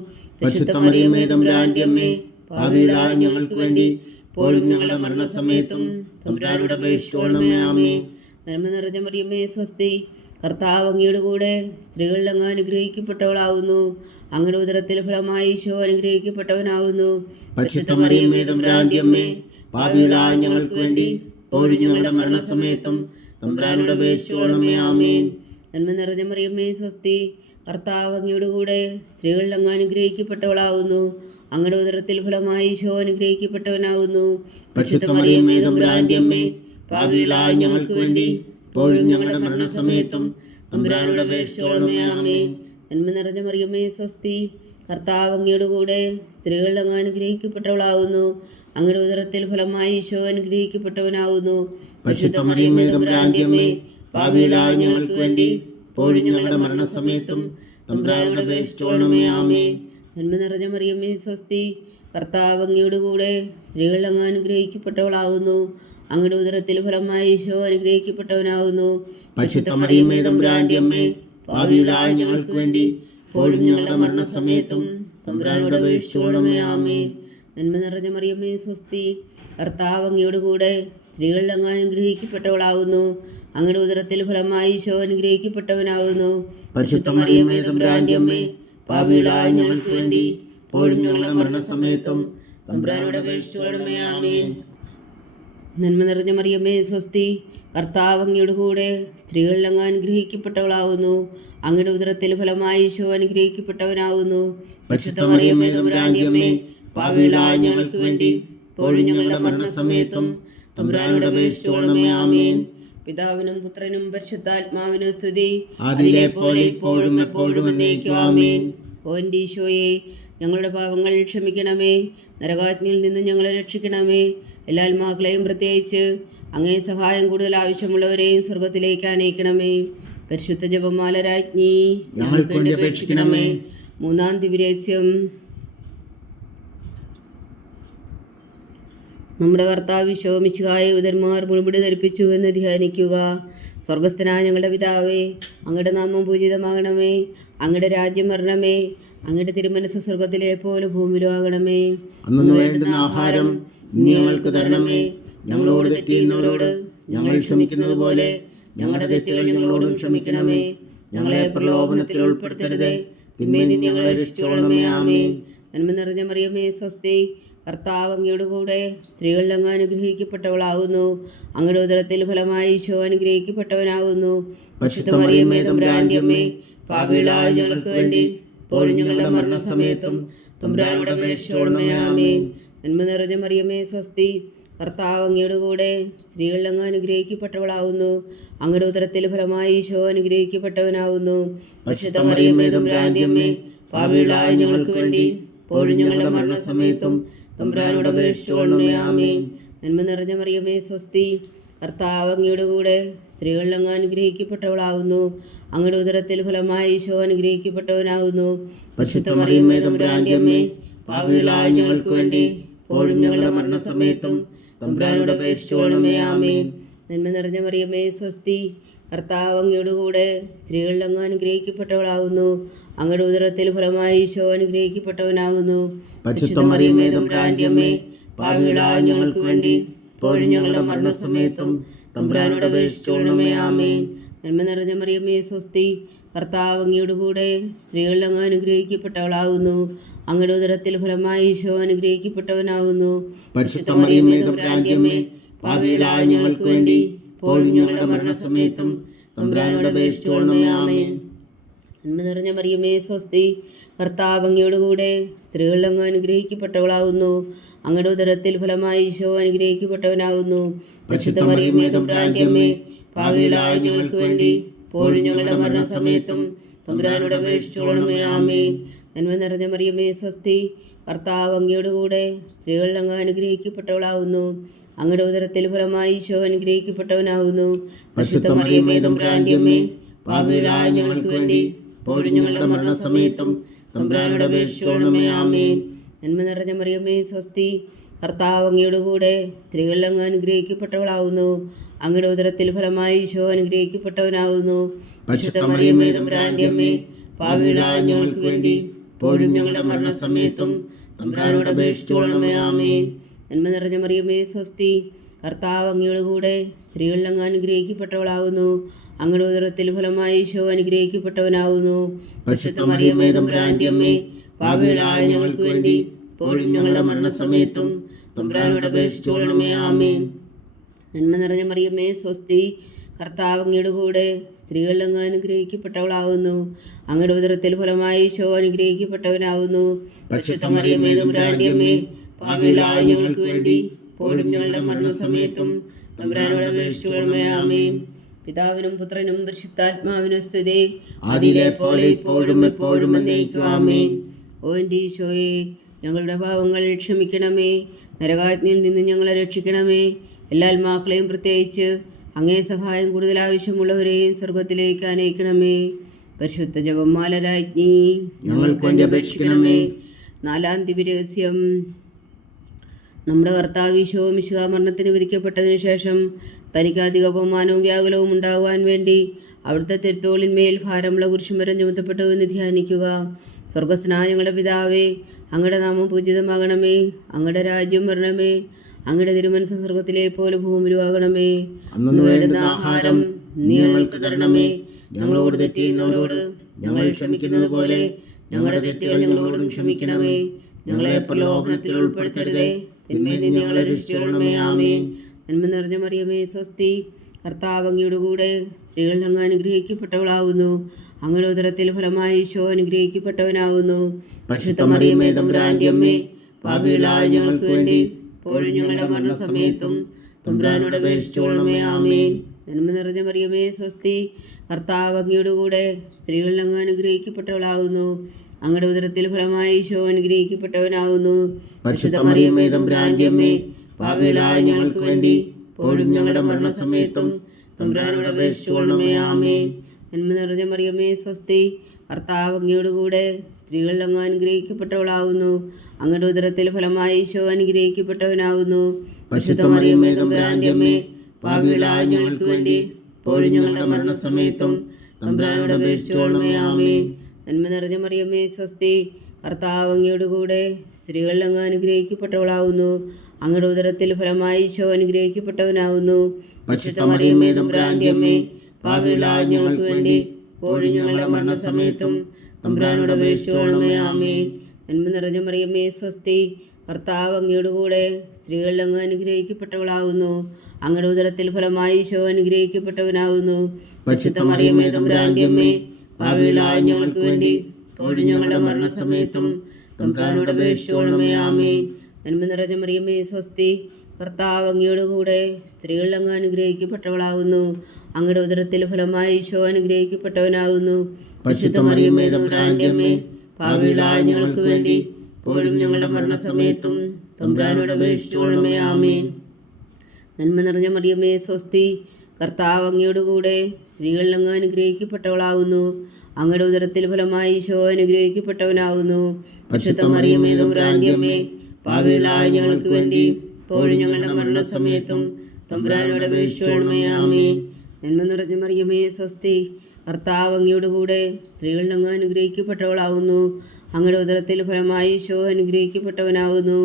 പരിശുദ്ധ മറിയമേ തമ്പുരാന്റെ അമ്മേ, പാപികളായ ഞങ്ങൾക്ക് വേണ്ടി ഇപ്പോഴും ഞങ്ങളുടെ മരണസമയത്തും തമ്പുരാനോട് അപേക്ഷിച്ചുകൊള്ളണമേ. ആമേൻ. നന്മ നിറഞ്ഞ മറിയമേ സ്വസ്തി, കർത്താവ് അങ്ങയുടെ കൂടെ സ്ത്രീകൾ അങ്ങ് അനുഗ്രഹിക്കപ്പെട്ടവളാവുന്നു. അങ്ങയുടെ ഉദരത്തിൽ ഫലമായി ഈശോ അനുഗ്രഹിക്കപ്പെട്ടവനാവുന്നു. പരിശുദ്ധ മറിയമേ തമ്പുരാന്റെ അമ്മേ, പാപികളായ ഞങ്ങൾക്ക് വേണ്ടി ഇപ്പോഴും ഞങ്ങളുടെ മരണസമയത്തും തമ്പുരാനോട് അപേക്ഷിച്ചുകൊള്ളണമേ. ആമേൻ. നന്മ നിറഞ്ഞ മറിയമേ സ്വസ്തി, കർത്താവ് അങ്ങയുടെ കൂടെ സ്ത്രീകൾ അങ്ങ് അനുഗ്രഹിക്കപ്പെട്ടവളാവുന്നു. അങ്ങയുടെ ഉദരത്തിൽ ഫലമായി ഈശോ അനുഗ്രഹിക്കപ്പെട്ടവനാവുന്നു. പരിശുദ്ധ മറിയമേ തമ്പുരാന്റെ അമ്മേ, പാപികളായ ഞങ്ങൾക്ക് വേണ്ടി ഇപ്പോഴും ഞങ്ങളുടെ മരണസമയത്തും തമ്പുരാനോട് അപേക്ഷിച്ചുകൊള്ളണമേ. ആമേൻ. നന്മ നിറഞ്ഞ മറിയമേ സ്വസ്തി, കർത്താവ് അങ്ങയുടെ കൂടെ സ്ത്രീകൾ അങ്ങ് അനുഗ്രഹിക്കപ്പെട്ടവളാവുന്നു. അങ്ങയുടെ ഉദരത്തിൽ ഫലമായി ഈശോ അനുഗ്രഹിക്കപ്പെട്ടവനാവുന്നു. പരിശുദ്ധ മറിയമേ തമ്പുരാന്റെ അമ്മേ, പാപികളായ ഞങ്ങൾക്ക് വേണ്ടി ഇപ്പോഴും ഞങ്ങളുടെ മരണസമയത്തും തമ്പുരാനോട് അപേക്ഷിച്ചുകൊള്ളണമേ. ആമേൻ. നന്മ നിറഞ്ഞ മറിയമേ സ്വസ്തി, കർത്താവ് അങ്ങയുടെ കൂടെ സ്ത്രീകൾ അങ്ങ് അനുഗ്രഹിക്കപ്പെട്ടവളാവുന്നു. അങ്ങയുടെ ഉദരത്തിൽ ഫലമായി ഈശോ അനുഗ്രഹിക്കപ്പെട്ടവനാവുന്നു. പരിശുദ്ധ മറിയമേ തമ്പുരാന്റെ അമ്മേ, പാപികളായ ഞങ്ങൾക്ക് വേണ്ടി ഇപ്പോഴും ഞങ്ങളുടെ മരണസമയത്തും തമ്പുരാനോട് അപേക്ഷിച്ചുകൊള്ളണമേ. ആമേൻ. നന്മ നിറഞ്ഞ മറിയമേ സ്വസ്തി, കർത്താവ് അങ്ങയുടെ കൂടെ സ്ത്രീകളിൽ അങ്ങ് അനുഗ്രഹിക്കപ്പെട്ടവളാവുന്നു. അങ്ങയുടെ ഉദരത്തിൽ ഫലമായി ഈശോ അനുഗ്രഹിക്കപ്പെട്ടവനാവുന്നു. പരിശുദ്ധ മറിയമേ തമ്പുരാന്റെ അമ്മേ, പാപികളായ ഞങ്ങൾക്ക് വേണ്ടി ഇപ്പോഴും ഞങ്ങളുടെ മരണസമയത്തും തമ്പുരാനോട് അപേക്ഷിച്ചുകൊള്ളണമേ. ആമേൻ. നന്മ നിറഞ്ഞ മറിയമേ സ്വസ്തി, കർത്താവ് അങ്ങയുടെ കൂടെ സ്ത്രീകളിൽ അങ്ങ് അനുഗ്രഹിക്കപ്പെട്ടവളാവുന്നു. അങ്ങയുടെ ഉദരത്തിൽ ഫലമായി ഈശോ അനുഗ്രഹിക്കപ്പെട്ടവനാവുന്നു. പരിശുദ്ധ മറിയമേ തമ്പുരാന്റെ അമ്മേ, പാപികളായ ഞങ്ങൾക്ക് വേണ്ടി ഇപ്പോഴും ഞങ്ങളുടെ മരണസമയത്തും തമ്പുരാനോട് അപേക്ഷിച്ചുകൊള്ളണമേ. ആമേൻ. പിതാവിനും പുത്രനും പരിശുദ്ധാത്മാവിനും സ്തുതി, അതിലെ പോലെ ഇപ്പോഴും എപ്പോഴും എന്നേക്കും. ആമേൻ. ഓ എൻ്റെ ഈശോയെ, ഞങ്ങളുടെ പാപങ്ങൾ ക്ഷമിക്കണമേ. നരകാഗ്നിയിൽ നിന്ന് ഞങ്ങളെ രക്ഷിക്കണമേ. എല്ലാ ആത്മാക്കളെയും പ്രത്യേകിച്ച് അങ്ങേ സഹായം കൂടുതൽ ആവശ്യമുള്ളവരെയും സ്വർഗത്തിലേക്ക് അനയിക്കണമേ. പരിശുദ്ധ ജപമാല രാജ്ഞി ഞങ്ങൾക്ക് വേണ്ടി അപേക്ഷിക്കണമേ. മൂന്നാം ദിവ്യരഹസ്യം. നമ്മുടെ കർത്താവ് ഈശോ മിശിഹായെ യൂതന്മാർ മുൾമുടി ധരിപ്പിച്ചു എന്ന് ധ്യാനിക്കുക. സ്വർഗസ്ഥനായ ഞങ്ങളുടെ പിതാവേ, അങ്ങയുടെ നാമം പൂജിതമാകണമേ. അങ്ങയുടെ രാജ്യം വരണമേ. അങ്ങയുടെ തിരുമനസ് സ്വർഗത്തിലെ പോലെ ഭൂമിയിലും ആകണമേ. അന്നു വേണ്ടുന്ന ആഹാരം ഇനി ഞങ്ങൾക്ക് തരണമേ. ഞങ്ങളോട് തെറ്റ് ചെയ്യുന്നവരോട് ഞങ്ങൾ ക്ഷമിക്കുന്നത് പോലെ ഞങ്ങളുടെ തെറ്റുകൾ ഞങ്ങളോടും ക്ഷമിക്കണമേ. ഞങ്ങളെ പ്രലോഭനത്തിൽ ഉൾപ്പെടുത്തരുതേ, തിന്മയിൽ നിന്ന് ഞങ്ങളെ രക്ഷിച്ചുകൊള്ളണമേ. ആമേൻ. നന്മ നിറഞ്ഞ മറിയമേ സ്വസ്തി, കർത്താവ് അങ്ങയുടെ കൂടെ സ്ത്രീകളിൽ അങ്ങ് അനുഗ്രഹിക്കപ്പെട്ടവളാകുന്നു. അങ്ങയുടെ ഉദരത്തിൽ ഫലമായി ഈശോ അനുഗ്രഹിക്കപ്പെട്ടവനാകുന്നു. പരിശുദ്ധ മറിയമേ തമ്പുരാന്റെ അമ്മേ, പാപികളായ ഞങ്ങൾക്ക് വേണ്ടി ഇപ്പോഴും ഞങ്ങളുടെ മരണസമയത്തും തമ്പുരാനോട് അപേക്ഷിച്ചുകൊള്ളണമേ. ആമേൻ. നന്മ നിറഞ്ഞ മറിയമേ സ്വസ്തി, കർത്താവ് അങ്ങയുടെ കൂടെ സ്ത്രീകളിൽ അങ്ങ് അനുഗ്രഹിക്കപ്പെട്ടവളാകുന്നു. അങ്ങയുടെ ഉദരത്തിൽ ഫലമായി ഈശോ അനുഗ്രഹിക്കപ്പെട്ടവനാകുന്നു. പരിശുദ്ധ മറിയമേ തമ്പുരാന്റെ അമ്മേ, പാപികളായ ഞങ്ങൾക്ക് വേണ്ടി ഇപ്പോഴും ഞങ്ങളുടെ മരണസമയത്തും തമ്പുരാനോട് അപേക്ഷിച്ചുകൊള്ളണമേ. ആമേൻ. നന്മ നിറഞ്ഞ മറിയമേ സ്വസ്തി, കർത്താവ് അങ്ങയുടെ കൂടെ സ്ത്രീകളിൽ അങ്ങ് അനുഗ്രഹിക്കപ്പെട്ടവളാകുന്നു. അങ്ങയുടെ ഉദരത്തിൽ ഫലമായി ഈശോ അനുഗ്രഹിക്കപ്പെട്ടവനാകുന്നു. പരിശുദ്ധ മറിയമേ തമ്പുരാന്റെ അമ്മേ, പാപികളായ ഞങ്ങൾക്ക് വേണ്ടി ഇപ്പോഴും ഞങ്ങളുടെ മരണസമയത്തും തമ്പുരാനോട് അപേക്ഷിച്ചുകൊള്ളണമേ. ആമേൻ. നന്മ നിറഞ്ഞ മറിയമേ സ്വസ്തി, കർത്താവ് അങ്ങയുടെ കൂടെ സ്ത്രീകളിൽ അങ്ങ് അനുഗ്രഹിക്കപ്പെട്ടവളാകുന്നു. അങ്ങയുടെ ഉദരത്തിൽ ഫലമായി ഈശോ അനുഗ്രഹിക്കപ്പെട്ടവനാകുന്നു. പരിശുദ്ധ മറിയമേ തമ്പുരാന്റെ അമ്മേ, പാപികളായ ഞങ്ങൾക്ക് വേണ്ടി ഇപ്പോഴും ഞങ്ങളുടെ മരണസമയത്തും തമ്പുരാനോട് അപേക്ഷിച്ചുകൊള്ളണമേ. ആമേൻ. നന്മ നിറഞ്ഞ മറിയമേ സ്വസ്തി, കർത്താവ് അങ്ങയുടെ കൂടെ സ്ത്രീകളിൽ അങ്ങ് അനുഗ്രഹിക്കപ്പെട്ടവളാകുന്നു. അങ്ങയുടെ ഉദരത്തിൽ ഫലമായി ഈശോ അനുഗ്രഹിക്കപ്പെട്ടവനാകുന്നു. പരിശുദ്ധ മറിയമേ തമ്പുരാന്റെ അമ്മേ, പാപികളായ ഞങ്ങൾക്ക് വേണ്ടി ഇപ്പോഴും ഞങ്ങളുടെ മരണസമയത്തും തമ്പുരാനോട് അപേക്ഷിച്ചുകൊള്ളണമേ. ആമേൻ. നന്മ നിറഞ്ഞ മറിയമേ സ്വസ്തി, കർത്താവ് അങ്ങയുടെ കൂടെ സ്ത്രീകളിൽ അങ്ങ് അനുഗ്രഹിക്കപ്പെട്ടവളാകുന്നു. അങ്ങയുടെ ഉദരത്തിൽ ഫലമായി ഈശോ അനുഗ്രഹിക്കപ്പെട്ടവനാകുന്നു. പരിശുദ്ധ മറിയമേ തമ്പുരാന്റെ അമ്മേ, പാപികളായ ഞങ്ങൾക്ക് വേണ്ടി ഇപ്പോഴും ഞങ്ങളുടെ മരണസമയത്തും തമ്പുരാനോട് അപേക്ഷിച്ചുകൊള്ളണമേ. ആമേൻ. നന്മ നിറഞ്ഞ മറിയമേ സ്വസ്തി, കർത്താവ് അങ്ങയുടെ കൂടെ സ്ത്രീകളിൽ അങ്ങ് അനുഗ്രഹിക്കപ്പെട്ടവളാകുന്നു. അങ്ങയുടെ ഉദരത്തിൽ ഫലമായി ഈശോ അനുഗ്രഹിക്കപ്പെട്ടവനാകുന്നു. പരിശുദ്ധ മറിയമേ തമ്പുരാന്റെ അമ്മേ, പാപികളായ ഞങ്ങൾക്ക് വേണ്ടി ഇപ്പോഴും ഞങ്ങളുടെ മരണസമയത്തും തമ്പുരാനോട് അപേക്ഷിച്ചുകൊള്ളണമേ. ആമേൻ. നന്മ നിറഞ്ഞ മറിയമേ സ്വസ്തി, കർത്താവ് അങ്ങയുടെ കൂടെ സ്ത്രീകളിൽ അങ്ങ് അനുഗ്രഹിക്കപ്പെട്ടവളാകുന്നു. അങ്ങയുടെ ഉദരത്തിൽ ഫലമായി ഈശോ അനുഗ്രഹിക്കപ്പെട്ടവനാകുന്നു. പരിശുദ്ധ മറിയമേ തമ്പുരാന്റെ അമ്മേ, പാപികളായ ഞങ്ങൾക്ക് വേണ്ടി ഇപ്പോഴും ഞങ്ങളുടെ മരണസമയത്തും തമ്പുരാനോട് അപേക്ഷിച്ചുകൊള്ളണമേ. ആമേൻ. നന്മ നിറഞ്ഞ മറിയമേ സ്വസ്തി, കർത്താവ് അങ്ങയുടെ കൂടെ സ്ത്രീകളിൽ അങ്ങ് അനുഗ്രഹിക്കപ്പെട്ടവളാകുന്നു. അങ്ങയുടെ ഉദരത്തിൽ ഫലമായി ഈശോ അനുഗ്രഹിക്കപ്പെട്ടവനാകുന്നു. പരിശുദ്ധ മറിയമേ തമ്പുരാന്റെ അമ്മേ, പാപികളായ ഞങ്ങൾക്ക് വേണ്ടി ഇപ്പോഴും ഞങ്ങളുടെ മരണസമയത്തും തമ്പുരാനോട് അപേക്ഷിച്ചുകൊള്ളണമേ. ആമേൻ. നന്മ നിറഞ്ഞ മറിയമേ സ്വസ്തി, കർത്താവ് അങ്ങയുടെ കൂടെ സ്ത്രീകളിൽ അങ്ങ് അനുഗ്രഹിക്കപ്പെട്ടവളാകുന്നു. അങ്ങയുടെ ഉദരത്തിൽ ഫലമായി ഈശോ അനുഗ്രഹിക്കപ്പെട്ടവനാകുന്നു. പരിശുദ്ധ മറിയമേ തമ്പുരാന്റെ അമ്മേ, പാപികളായ ഞങ്ങൾക്ക് വേണ്ടി ഇപ്പോഴും ഞങ്ങളുടെ മരണസമയത്തും തമ്പുരാനോട് അപേക്ഷിച്ചുകൊള്ളണമേ. ആമേൻ. പിതാവിനും പുത്രനും പരിശുദ്ധാത്മാവിനും സ്തുതി, അതിലെ പോലെ ഇപ്പോഴും എപ്പോഴും എന്നേക്കും. ആമേൻ. ഓ എൻ്റെ ഈശോയെ, ഞങ്ങളുടെ പാവങ്ങൾ ക്ഷമിക്കണമേ. നരകാഗ്നിയിൽ നിന്ന് ഞങ്ങളെ രക്ഷിക്കണമേ. എല്ലാ ആത്മാക്കളെയും പ്രത്യേകിച്ച് അങ്ങേ സഹായം കൂടുതൽ ആവശ്യമുള്ളവരെയും സ്വർഗത്തിലേക്ക് അനയിക്കണമേ. പരിശുദ്ധ ജപമാല രാജ്ഞി ഞങ്ങൾക്ക് വേണ്ടി അപേക്ഷിക്കണമേ. നാലാം ദിവ്യരഹസ്യം. നമ്മുടെ കർത്താവ് ഈശോ മിശിഹാ മരണത്തിന് വിധിക്കപ്പെട്ടതിനു ശേഷം തനിക്ക് അധിക അപമാനവും വ്യാകുലവും ഉണ്ടാകുവാൻ വേണ്ടി അവിടുത്തെ തിരുത്തോളിന്മേൽ ഭാരമുള്ള കുരിശുമരം ചുമത്തപ്പെട്ടു എന്ന് ധ്യാനിക്കുക. സ്വർഗസ്നായ ഞങ്ങളുടെ പിതാവേ, അങ്ങയുടെ നാമം പൂജിതമാകണമേ. അങ്ങയുടെ രാജ്യം വരണമേ. അങ്ങയുടെ തിരുമനസ് സ്വർഗത്തിലെ പോലെ ഭൂമിയിലുമാകണമേ. അന്നു വേണ്ടുന്ന ആഹാരം നീ ഞങ്ങൾക്ക് തരണമേ. ഞങ്ങളോട് തെറ്റ് ചെയ്യുന്നവരോട് ഞങ്ങൾ ക്ഷമിക്കുന്നത് പോലെ ഞങ്ങളുടെ തെറ്റുകൾ ഞങ്ങളോടും ക്ഷമിക്കണമേ. ഞങ്ങളെ പ്രലോഭനത്തിൽ ഉൾപ്പെടുത്തരുതേ, തിന്മയിൽ നിന്ന് ഞങ്ങളെ രക്ഷിച്ചുകൊള്ളണമേ. ആമേൻ. നന്മ നിറഞ്ഞ മറിയമേ, സ്വസ്തി. കർത്താവ് അങ്ങയുടെ കൂടെ സ്ത്രീകൾ അങ്ങ് അനുഗ്രഹിക്കപ്പെട്ടവളാകുന്നു. അങ്ങയുടെ ഉദരത്തിൽ ഫലമായി ഈശോ അനുഗ്രഹിക്കപ്പെട്ടവനാകുന്നു. പരിശുദ്ധ മറിയമേ, തമ്പുരാന്റെ അമ്മേ, പാപികളായ ഞങ്ങൾക്ക് വേണ്ടി ഇപ്പോഴും ഞങ്ങളുടെ മരണസമയത്തും തമ്പുരാനോട് അപേക്ഷിച്ചുകൊള്ളണമേ. ആമേൻ. നന്മ നിറഞ്ഞ മറിയമേ, സ്വസ്തി. കർത്താവ് അങ്ങയുടെ കൂടെ സ്ത്രീകൾ അങ്ങ് അനുഗ്രഹിക്കപ്പെട്ടവളാകുന്നു. അങ്ങയുടെ ഉദരത്തിൽ ഫലമായി ഈശോ അനുഗ്രഹിക്കപ്പെട്ടവനാകുന്നു. പരിശുദ്ധ മറിയമേ, തമ്പുരാന്റെ അമ്മേ, പാപികളായ ഞങ്ങൾക്ക് വേണ്ടി ഇപ്പോഴും ഞങ്ങളുടെ മരണസമയത്തും തമ്പുരാനോട് അപേക്ഷിച്ചുകൊള്ളണമേ. ആമേൻ. നന്മ നിറഞ്ഞ മറിയമേ, സ്വസ്തി. കർത്താവ് അങ്ങയുടെ കൂടെ സ്ത്രീകൾ അങ്ങ് അനുഗ്രഹിക്കപ്പെട്ടവളാകുന്നു. അങ്ങയുടെ ഉദരത്തിൽ ഫലമായി ഈശോ അനുഗ്രഹിക്കപ്പെട്ടവനാകുന്നു. പരിശുദ്ധ മറിയമേ, തമ്പുരാന്റെ അമ്മേ, പാപികളായ ഞങ്ങൾക്ക് വേണ്ടി ഇപ്പോഴും ഞങ്ങളുടെ മരണസമയത്തും തമ്പുരാനോട് അപേക്ഷിച്ചുകൊള്ളണമേ. ആമേൻ. നന്മ നിറഞ്ഞ മറിയമേ, സ്വസ്തി. കർത്താവ് അങ്ങയുടെ കൂടെ സ്ത്രീകൾ അങ്ങ് അനുഗ്രഹിക്കപ്പെട്ടവളാകുന്നു. അങ്ങയുടെ ഉദരത്തിൽ ഫലമായി ഈശോ അനുഗ്രഹിക്കപ്പെട്ടവനാകുന്നു. പരിശുദ്ധ മറിയമേ, തമ്പുരാന്റെ അമ്മേ, പാപികളായ ഞങ്ങൾക്ക് വേണ്ടി ഇപ്പോഴും ഞങ്ങളുടെ മരണസമയത്തും തമ്പുരാനോട് അപേക്ഷിച്ചുകൊള്ളണമേ. ആമേൻ. നന്മ നിറഞ്ഞ മറിയമേ, സ്വസ്തി. കർത്താവ് അങ്ങയുടെ കൂടെ സ്ത്രീകൾ അങ്ങ് അനുഗ്രഹിക്കപ്പെട്ടവളാകുന്നു. അങ്ങയുടെ ഉദരത്തിൽ ഫലമായി ഈശോ അനുഗ്രഹിക്കപ്പെട്ടവനാകുന്നു. പരിശുദ്ധ മറിയമേ, തമ്പുരാന്റെ അമ്മേ, പാപികളായ ഞങ്ങൾക്ക് വേണ്ടി ഇപ്പോഴും ഞങ്ങളുടെ മരണസമയത്തും തമ്പുരാനോട് അപേക്ഷിച്ചുകൊള്ളണമേ. ആമേൻ. നന്മ നിറഞ്ഞ മറിയമേ, സ്വസ്തി. കർത്താവ് അങ്ങയുടെ കൂടെ സ്ത്രീകൾ അങ്ങ് അനുഗ്രഹിക്കപ്പെട്ടവളാകുന്നു. അങ്ങയുടെ ഉദരത്തിൽ ഫലമായി ഈശോ അനുഗ്രഹിക്കപ്പെട്ടവനാകുന്നു. പരിശുദ്ധ മറിയമേ, തമ്പുരാന്റെ അമ്മേ, പാപികളായ ഞങ്ങൾക്ക് വേണ്ടി ഇപ്പോഴും ഞങ്ങളുടെ മരണസമയത്തും തമ്പുരാനോട് അപേക്ഷിച്ചുകൊള്ളണമേ. ആമേൻ. നന്മ നിറഞ്ഞ മറിയമേ, സ്വസ്തി. കർത്താവ് അങ്ങയുടെ കൂടെ സ്ത്രീകൾ അങ്ങ് അനുഗ്രഹിക്കപ്പെട്ടവളാകുന്നു. അങ്ങയുടെ ഉദരത്തിൽ ഫലമായി ഈശോ അനുഗ്രഹിക്കപ്പെട്ടവനാകുന്നു. പരിശുദ്ധ മറിയമേ, തമ്പുരാന്റെ അമ്മേ, പാപികളായ ഞങ്ങൾക്ക് വേണ്ടി ഇപ്പോഴും ഞങ്ങളുടെ മരണസമയത്തും തമ്പുരാനോട് അപേക്ഷിച്ചുകൊള്ളണമേ. ആമേൻ. നന്മ നിറഞ്ഞ മറിയമേ, സ്വസ്തി. കർത്താവ് അങ്ങയുടെ കൂടെ സ്ത്രീകൾ അങ്ങ് അനുഗ്രഹിക്കപ്പെട്ടവളാകുന്നു. അങ്ങയുടെ ഉദരത്തിൽ ഫലമായി ഈശോ അനുഗ്രഹിക്കപ്പെട്ടവനാകുന്നു.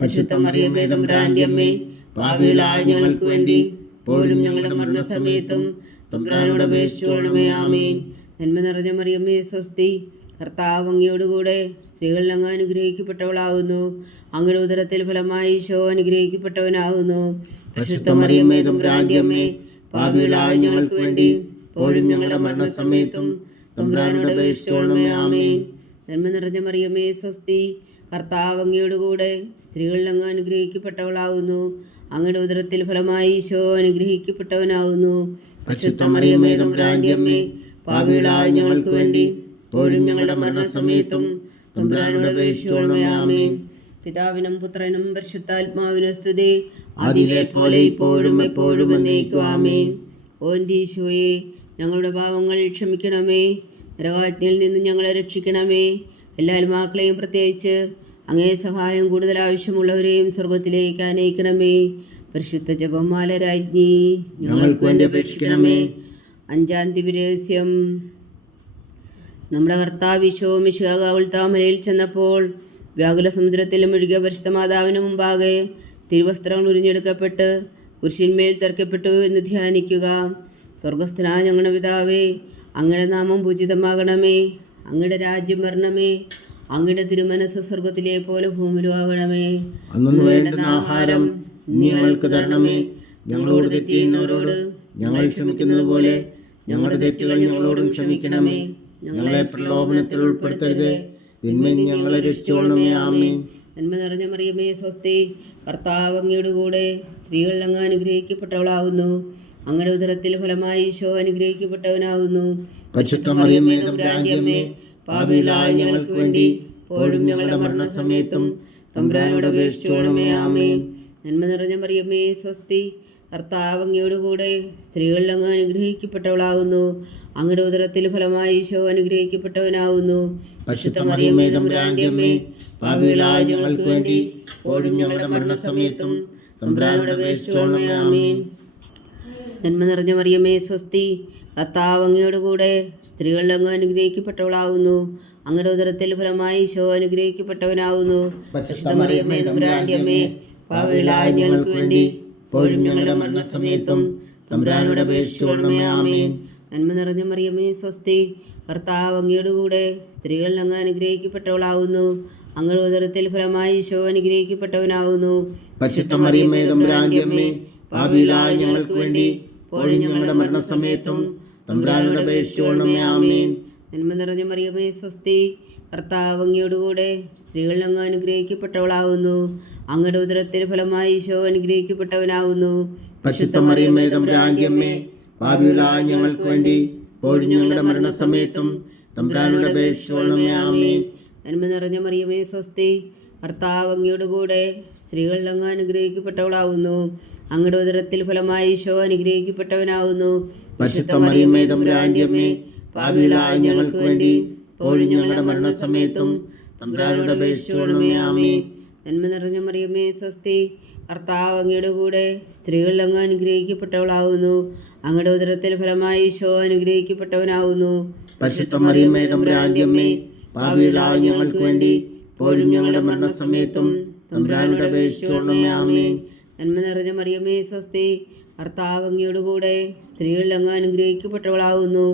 പരിശുദ്ധ മറിയമേ, തമ്പുരാന്റെ അമ്മേ, പാപികളായ ഞങ്ങൾക്ക് വേണ്ടി ഇപ്പോഴും ഞങ്ങളുടെ മരണസമയത്തും തമ്പുരാനോട് അപേക്ഷിച്ചുകൊള്ളണമേ. ആമേൻ. നന്മ നിറഞ്ഞ മറിയമേ, സ്വസ്തി. കർത്താവ് അങ്ങയുടെ കൂടെ സ്ത്രീകൾ അങ്ങ് അനുഗ്രഹിക്കപ്പെട്ടവളാകുന്നു. അങ്ങയുടെ ഉദരത്തിൽ ഫലമായി ഈശോ അനുഗ്രഹിക്കപ്പെട്ടവനാകുന്നു. പരിശുദ്ധ മറിയമേ, തമ്പുരാന്റെ അമ്മേ, പാപികളായ ഞങ്ങൾക്ക് വേണ്ടി ഇപ്പോഴും ഞങ്ങളുടെ മരണസമയത്തും തമ്പുരാനോട് അപേക്ഷിച്ചുകൊള്ളണമേ. ആമേൻ. നന്മ നിറഞ്ഞ മറിയമേ, സ്വസ്തി. കർത്താവ് അങ്ങയുടെ കൂടെ സ്ത്രീകൾ അങ്ങ് അനുഗ്രഹിക്കപ്പെട്ടവളാകുന്നു. അങ്ങയുടെ ഉദരത്തിൽ ഫലമായി ഈശോ അനുഗ്രഹിക്കപ്പെട്ടവനാകുന്നു. പരിശുദ്ധ മറിയമേ, തമ്പുരാന്റെ അമ്മേ, പാപികളായ ഞങ്ങൾക്ക് വേണ്ടി ഇപ്പോഴും ഞങ്ങളുടെ മരണസമയത്തും തമ്പുരാനോട് അപേക്ഷിച്ചുകൊള്ളണമേ. ആമേൻ. പിതാവിനും പുത്രനും പരിശുദ്ധാത്മാവിനും സ്തുതി. അതിലെ പോലെ ഇപ്പോഴും എപ്പോഴും എന്നേക്കും. ആമേൻ. ഓ എൻ്റെ ഈശോയെ, ഞങ്ങളുടെ പാവങ്ങൾ ക്ഷമിക്കണമേ. നരകാജ്ഞയിൽ നിന്ന് ഞങ്ങളെ രക്ഷിക്കണമേ. എല്ലാ ആത്മാക്കളെയും പ്രത്യേകിച്ച് അങ്ങേ സഹായം കൂടുതൽ ആവശ്യമുള്ളവരെയും സ്വർഗത്തിലേക്ക് അനയിക്കണമേ. പരിശുദ്ധ ജപമാല രാജ്ഞി, ഞങ്ങൾക്ക് വേണ്ടി അപേക്ഷിക്കണമേ. അഞ്ചാം ദിവ്യരഹസ്യം. നമ്മുടെ കർത്താവ് ഈശോ മിശിഹാ ഉൾത്താമലയിൽ ചെന്നപ്പോൾ വ്യാകുല സമുദ്രത്തിൽ മുഴുകിയ പരിശുദ്ധ മാതാവിന് മുമ്പാകെ തിരുവസ്ത്രങ്ങൾ ഉരിഞ്ഞെടുക്കപ്പെട്ട് കുരിശിന്മേൽ തറയ്ക്കപ്പെട്ടു എന്ന് ധ്യാനിക്കുക. സ്വർഗസ്ഥനായ ഞങ്ങളുടെ പിതാവേ, അങ്ങയുടെ നാമം പൂജിതമാകണമേ. അങ്ങയുടെ രാജ്യം വരണമേ. അങ്ങയുടെ തിരുമനസ് സ്വർഗത്തിലെ പോലെ ഭൂമിയിലും ആകണമേ. അന്നു വേണ്ടുന്ന ആഹാരം നീ ഞങ്ങൾക്ക് തരണമേ. ഞങ്ങളോട് തെറ്റ് ചെയ്യുന്നവരോട് ഞങ്ങൾ ക്ഷമിക്കുന്നത് പോലെ ഞങ്ങളുടെ തെറ്റുകൾ ഞങ്ങളോടും ക്ഷമിക്കണമേ. ഞങ്ങളെ പ്രലോഭനത്തിൽ ഉൾപ്പെടുത്തരുതേ, തിന്മയിൽ നിന്ന് ഞങ്ങളെ രക്ഷിച്ചുകൊള്ളണമേ. ആമേൻ. നന്മ നിറഞ്ഞ മറിയമേ, സ്വസ്തി. കർത്താവ് അങ്ങയുടെ കൂടെ സ്ത്രീകൾ അങ്ങ് അനുഗ്രഹിക്കപ്പെട്ടവളാകുന്നു. അങ്ങയുടെ ഉദരത്തിൽ ഫലമായി ഈശോ അനുഗ്രഹിക്കപ്പെട്ടവനാകുന്നു. പരിശുദ്ധ മറിയമേ, തമ്പുരാന്റെ അമ്മേ, പാപികളായ ഞങ്ങൾക്ക് വേണ്ടി ഇപ്പോഴും ഞങ്ങളുടെ മരണസമയത്തും തമ്പുരാനോട് അപേക്ഷിച്ചുകൊള്ളണമേ. ആമേൻ. നന്മ നിറഞ്ഞ മറിയമേ, സ്വസ്തി. കർത്താവ് അങ്ങയുടെ കൂടെ സ്ത്രീകൾ അങ്ങ് അനുഗ്രഹിക്കപ്പെട്ടവളാകുന്നു. അങ്ങയുടെ ഉദരത്തിൽ ഫലമായി ഈശോ അനുഗ്രഹിക്കപ്പെട്ടവനാകുന്നു. പരിശുദ്ധ മറിയമേ, തമ്പുരാന്റെ അമ്മേ, പാപികളായ ഞങ്ങൾക്ക് വേണ്ടി ഇപ്പോഴും ഞങ്ങളുടെ മരണസമയത്തും തമ്പുരാനോട് അപേക്ഷിച്ചുകൊള്ളണമേ. ആമേൻ. നന്മ നിറഞ്ഞ മറിയമേ, സ്വസ്തി. കർത്താവ് അങ്ങയുടെ കൂടെ സ്ത്രീകൾ അങ്ങ് അനുഗ്രഹിക്കപ്പെട്ടവളാകുന്നു. അങ്ങയുടെ ഉദരത്തിൽ ഫലമായി ഈശോ അനുഗ്രഹിക്കപ്പെട്ടവനാകുന്നു. പരിശുദ്ധ മറിയമേ, തമ്പുരാന്റെ അമ്മേ, പാപികളായ ഞങ്ങൾക്ക് വേണ്ടി ഇപ്പോഴും ഞങ്ങളുടെ മരണസമയത്തും തമ്പുരാനോട് അപേക്ഷിച്ചുകൊള്ളണമേ. ആമേൻ. നന്മ നിറഞ്ഞ മറിയമേ സ്വസ്തി, കർത്താവ് അങ്ങയുടെ കൂടെ സ്ത്രീകളിൽ അങ്ങ് അനുഗ്രഹിക്കപ്പെട്ടവളാവുന്നു. അങ്ങയുടെ ഉദരത്തിൽ ഫലമായി ഈശോ അനുഗ്രഹിക്കപ്പെട്ടവനാവുന്നു. പരിശുദ്ധ മറിയമേ തമ്പുരാന്റെ അമ്മേ, പാപികളായ ഞങ്ങൾക്ക് വേണ്ടി ഇപ്പോഴും ഞങ്ങളുടെ മരണസമയത്തും തമ്പുരാനോട് അപേക്ഷിച്ചുകൊള്ളണമേ. ആമേൻ. നന്മ നിറഞ്ഞ മറിയമേ സ്വസ്തി, കർത്താവ് അങ്ങയുടെ കൂടെ സ്ത്രീകളിൽ അങ്ങ് അനുഗ്രഹിക്കപ്പെട്ടവളാവുന്നു. അങ്ങയുടെ ഉദരത്തിൽ ഫലമായി ഈശോ അനുഗ്രഹിക്കപ്പെട്ടവനാവുന്നു. പരിശുദ്ധ മറിയമേ തമ്പുരാന്റെ അമ്മേ, പാപികളായ ഞങ്ങൾക്ക് വേണ്ടി ഇപ്പോഴും ഞങ്ങളുടെ മരണസമയത്തും തമ്പുരാനോട് അപേക്ഷിച്ചുകൊള്ളണമേ. ആമേൻ. നന്മ നിറഞ്ഞ മറിയമേ സ്വസ്തി, കർത്താവ് അങ്ങയുടെ കൂടെ സ്ത്രീകളിൽ അങ്ങ് അനുഗ്രഹിക്കപ്പെട്ടവളാവുന്നു. അങ്ങയുടെ ഉദരത്തിൽ ഫലമായി ഈശോ അനുഗ്രഹിക്കപ്പെട്ടവനാവുന്നു. പരിശുദ്ധ മറിയമേ തമ്പുരാന്റെ അമ്മേ, പാപികളായ ഞങ്ങൾക്ക് വേണ്ടി ഇപ്പോഴും ഞങ്ങളുടെ മരണസമയത്തും തമ്പുരാനോട് അപേക്ഷിച്ചുകൊള്ളണമേ. ആമേൻ. നന്മ നിറഞ്ഞ മറിയമേ സ്വസ്തി, കർത്താവ് അങ്ങയുടെ കൂടെ സ്ത്രീകളിൽ അങ്ങ് അനുഗ്രഹിക്കപ്പെട്ടവളാവുന്നു. അങ്ങയുടെ ഉദരത്തിൽ ഫലമായി ഈശോ അനുഗ്രഹിക്കപ്പെട്ടവനാവുന്നു. പരിശുദ്ധ മറിയമേ തമ്പുരാന്റെ അമ്മേ, പാപികളായ ഞങ്ങൾക്ക് വേണ്ടി ഇപ്പോഴും ഞങ്ങളുടെ മരണസമയത്തും തമ്പുരാനോട് അപേക്ഷിച്ചുകൊള്ളണമേ. ആമേൻ. നന്മ നിറഞ്ഞ മറിയമേ സ്വസ്തി, കർത്താവ് അങ്ങയുടെ കൂടെ സ്ത്രീകളിൽ അങ്ങ് അനുഗ്രഹിക്കപ്പെട്ടവളാവുന്നു.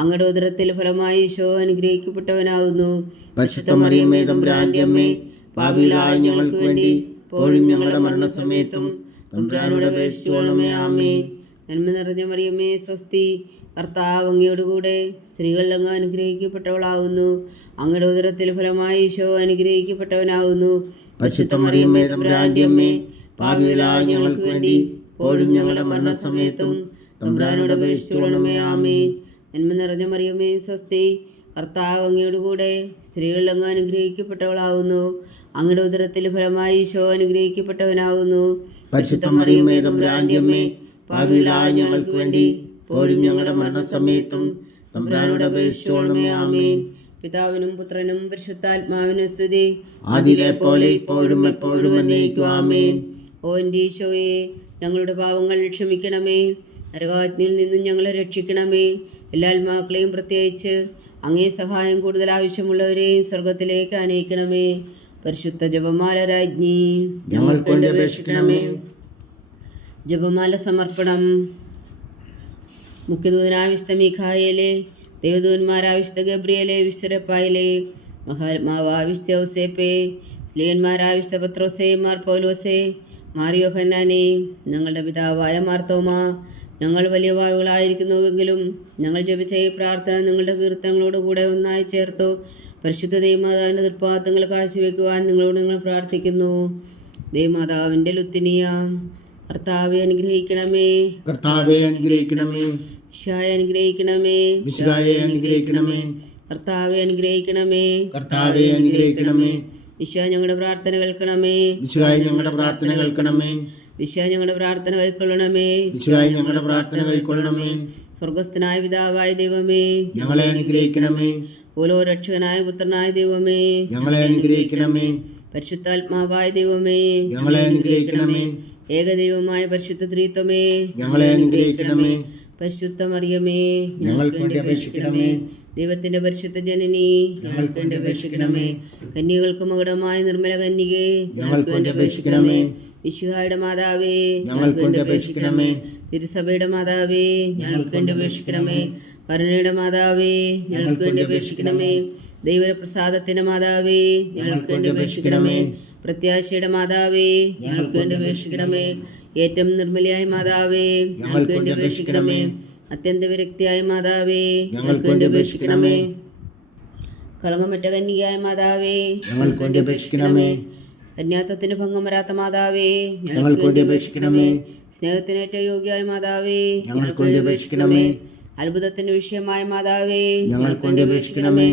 അങ്ങയുടെ ഉദരത്തിൽ ഫലമായി ഈശോ അനുഗ്രഹിക്കപ്പെട്ടവനാവുന്നു. പരിശുദ്ധ മറിയമേ തമ്പുരാന്റെ അമ്മേ, പാപികളായ ഞങ്ങൾക്ക് വേണ്ടി ഇപ്പോഴും ഞങ്ങളുടെ മരണസമയത്തും തമ്പുരാനോട് അപേക്ഷിച്ചുകൊള്ളണമേ. ആമേൻ. നന്മ നിറഞ്ഞ മറിയമേ സ്വസ്തി, കർത്താവ് അങ്ങയുടെ കൂടെ സ്ത്രീകളിൽ അങ്ങ് അനുഗ്രഹിക്കപ്പെട്ടവളാവുന്നു. അങ്ങയുടെ ഉദരത്തിൽ ഫലമായി ഈശോ അനുഗ്രഹിക്കപ്പെട്ടവനാവുന്നു. പരിശുദ്ധ മറിയമേ തമ്പുരാന്റെ അമ്മേ, പാപികളായ ഞങ്ങൾക്ക് വേണ്ടി ഇപ്പോഴും ഞങ്ങളുടെ മരണസമയത്തും തമ്പുരാനോട് അപേക്ഷിച്ചുകൊള്ളണമേ. ആമേൻ. നന്മ നിറഞ്ഞ മറിയമേ സ്വസ്തി, കർത്താവ് അങ്ങയുടെ കൂടെ സ്ത്രീകളിൽ അങ്ങ് അനുഗ്രഹിക്കപ്പെട്ടവളാവുന്നു. അങ്ങയുടെ ഉദരത്തിൽ ഫലമായി ഈശോ അനുഗ്രഹിക്കപ്പെട്ടവനാവുന്നു. പരിശുദ്ധ മറിയമേ തമ്പുരാന്റെ അമ്മേ, പാപികളായ ഞങ്ങൾക്ക് വേണ്ടി ഇപ്പോഴും ഞങ്ങളുടെ മരണസമയത്തും തമ്പുരാനോട് അപേക്ഷിച്ചുകൊള്ളണമേ. ആമേൻ. പിതാവിനും പുത്രനും പരിശുദ്ധാത്മാവിനും സ്തുതി, ആദിയിലെ പോലെ ഇപ്പോഴും എപ്പോഴും എന്നേക്കും. ആമേൻ. ഓ എൻ്റെ ഈശോയെ, ഞങ്ങളുടെ പാവങ്ങൾ ക്ഷമിക്കണമേ. നരകാഗ്നിയിൽ നിന്നും ഞങ്ങളെ രക്ഷിക്കണമേ. എല്ലാ ആത്മാക്കളെയും പ്രത്യേകിച്ച് അങ്ങേ സഹായം കൂടുതൽ ആവശ്യമുള്ളവരെയും സ്വർഗത്തിലേക്ക് അനയിക്കണമേ. പരിശുദ്ധ ജപമാല രാജ്ഞി, ഞങ്ങൾക്ക് വേണ്ടി അപേക്ഷിക്കണമേ. ജപമാല സമർപ്പണം. മുഖ്യദൂതനായ വിശുദ്ധ മീഖായേലേ, ദേവദൂതന്മാരായ വിശുദ്ധ ഗബ്രിയേലേ, വിശുദ്ധരപ്പായിലേ, മഹാത്മാവായ വിശുദ്ധ ഔസേപ്പേ, സ്ലീഹന്മാരായ വിശുദ്ധ പത്രോസേ, മാർ പൗലോസേ, മാർ യോഹന്നാനേ, ഞങ്ങളുടെ പിതാവായ മാർത്തോമാ, ഞങ്ങൾ വലിയ വായുകളായിരിക്കുന്നുവെങ്കിലും ഞങ്ങൾ ജപിച്ച ഈ പ്രാർത്ഥന നിങ്ങളുടെ കീർത്തനങ്ങളോട് കൂടെ ഒന്നായി ചേർത്തു പരിശുദ്ധ ദൈവമാതാവിൻ്റെ തൃപ്പാദങ്ങൾ കാഴ്ചവെക്കുവാൻ നിങ്ങളോട് ഞങ്ങൾ പ്രാർത്ഥിക്കുന്നു. ദൈവമാതാവിൻ്റെ ലുത്തിനിയ, കർത്താവെ അനുഗ്രഹിക്കണമേ. കർത്താവെ അനുഗ്രഹിക്കണമേ. വിശായ അനുഗ്രഹിക്കണമേ. വിശുദ്ധായെ അനുഗ്രഹിക്കണമേ. കർത്താവെ അനുഗ്രഹിക്കണമേ. കർത്താവെ അനുഗ്രഹിക്കണമേ. വിശ ഞങ്ങളുടെ പ്രാർത്ഥന കേൾക്കണമേ. വിശുദ്ധായി ഞങ്ങളുടെ പ്രാർത്ഥന കേൾക്കണമേ. വിശ ഞങ്ങളുടെ പ്രാർത്ഥന കൈക്കൊള്ളണമേ. വിശുദ്ധായി ഞങ്ങളുടെ പ്രാർത്ഥന കൈക്കൊള്ളണമേ. സ്വർഗസ്ഥനായ പിതാവായ ദൈവമേ, ഞങ്ങളെ അനുഗ്രഹിക്കണമേ. ഓരോ രക്ഷകനായ പുത്രനായ ദൈവമേ, ഞങ്ങളെ അനുഗ്രഹിക്കണമേ. പരിശുദ്ധാത്മാവായ ദൈവമേ, ഞങ്ങളെ അനുഗ്രഹിക്കണമേ. ഏകദൈവമായ പരിശുദ്ധ ത്രിത്വമേ, ഞങ്ങളെ അനുഗ്രഹിക്കണമേ. പരിശുദ്ധ മറിയമേ, ഞങ്ങൾക്ക് വേണ്ടി അപേക്ഷിക്കണമേ. ദൈവത്തിന്റെ പരിശുദ്ധ ജനനി, ഞങ്ങൾക്ക് വേണ്ടി അപേക്ഷിക്കണമേ. കന്യകൾക്ക് മകുടമായ നിർമ്മല കന്യകേ, ഞങ്ങൾക്ക് വേണ്ടി അപേക്ഷിക്കണമേ. വിശുഹായുടെ മാതാവേ, ഞങ്ങൾക്ക് വേണ്ടി അപേക്ഷിക്കണമേ. തിരുസഭയുടെ മാതാവേ, ഞങ്ങൾക്ക് വേണ്ടി അപേക്ഷിക്കണമേ. കരുണയുടെ മാതാവേ, ഞങ്ങൾക്ക് വേണ്ടി അപേക്ഷിക്കണമേ. ദൈവപ്രസാദത്തിന്റെ മാതാവേ, ഞങ്ങൾക്ക് വേണ്ടി അപേക്ഷിക്കണമേ. പ്രത്യാശയുടെ മാതാവേ, ഞങ്ങൾക്ക് വേണ്ടി അപേക്ഷിക്കണമേ. ഏറ്റവും നിർമ്മലയായ മാതാവേ, ഞങ്ങൾക്ക് വേണ്ടി അപേക്ഷിക്കണമേ. അത്യന്ത വിരക്തിയായ മാതാവേ, ഞങ്ങൾക്ക് വേണ്ടി അപേക്ഷിക്കണമേ. കളങ്കമറ്റ കന്യകയായ മാതാവേ, ഞങ്ങൾക്ക് വേണ്ടി അപേക്ഷിക്കണമേ. കന്യാത്വത്തിന് ഭംഗം വരാത്ത മാതാവേ, ഞങ്ങൾക്ക് വേണ്ടി അപേക്ഷിക്കണമേ. സ്നേഹത്തിനേറ്റ യോഗ്യമായ മാതാവേ, ഞങ്ങൾക്ക് വേണ്ടി അപേക്ഷിക്കണമേ. അത്ഭുതത്തിന് വിഷയമായ മാതാവേ, ഞങ്ങൾക്ക് വേണ്ടി അപേക്ഷിക്കണമേ.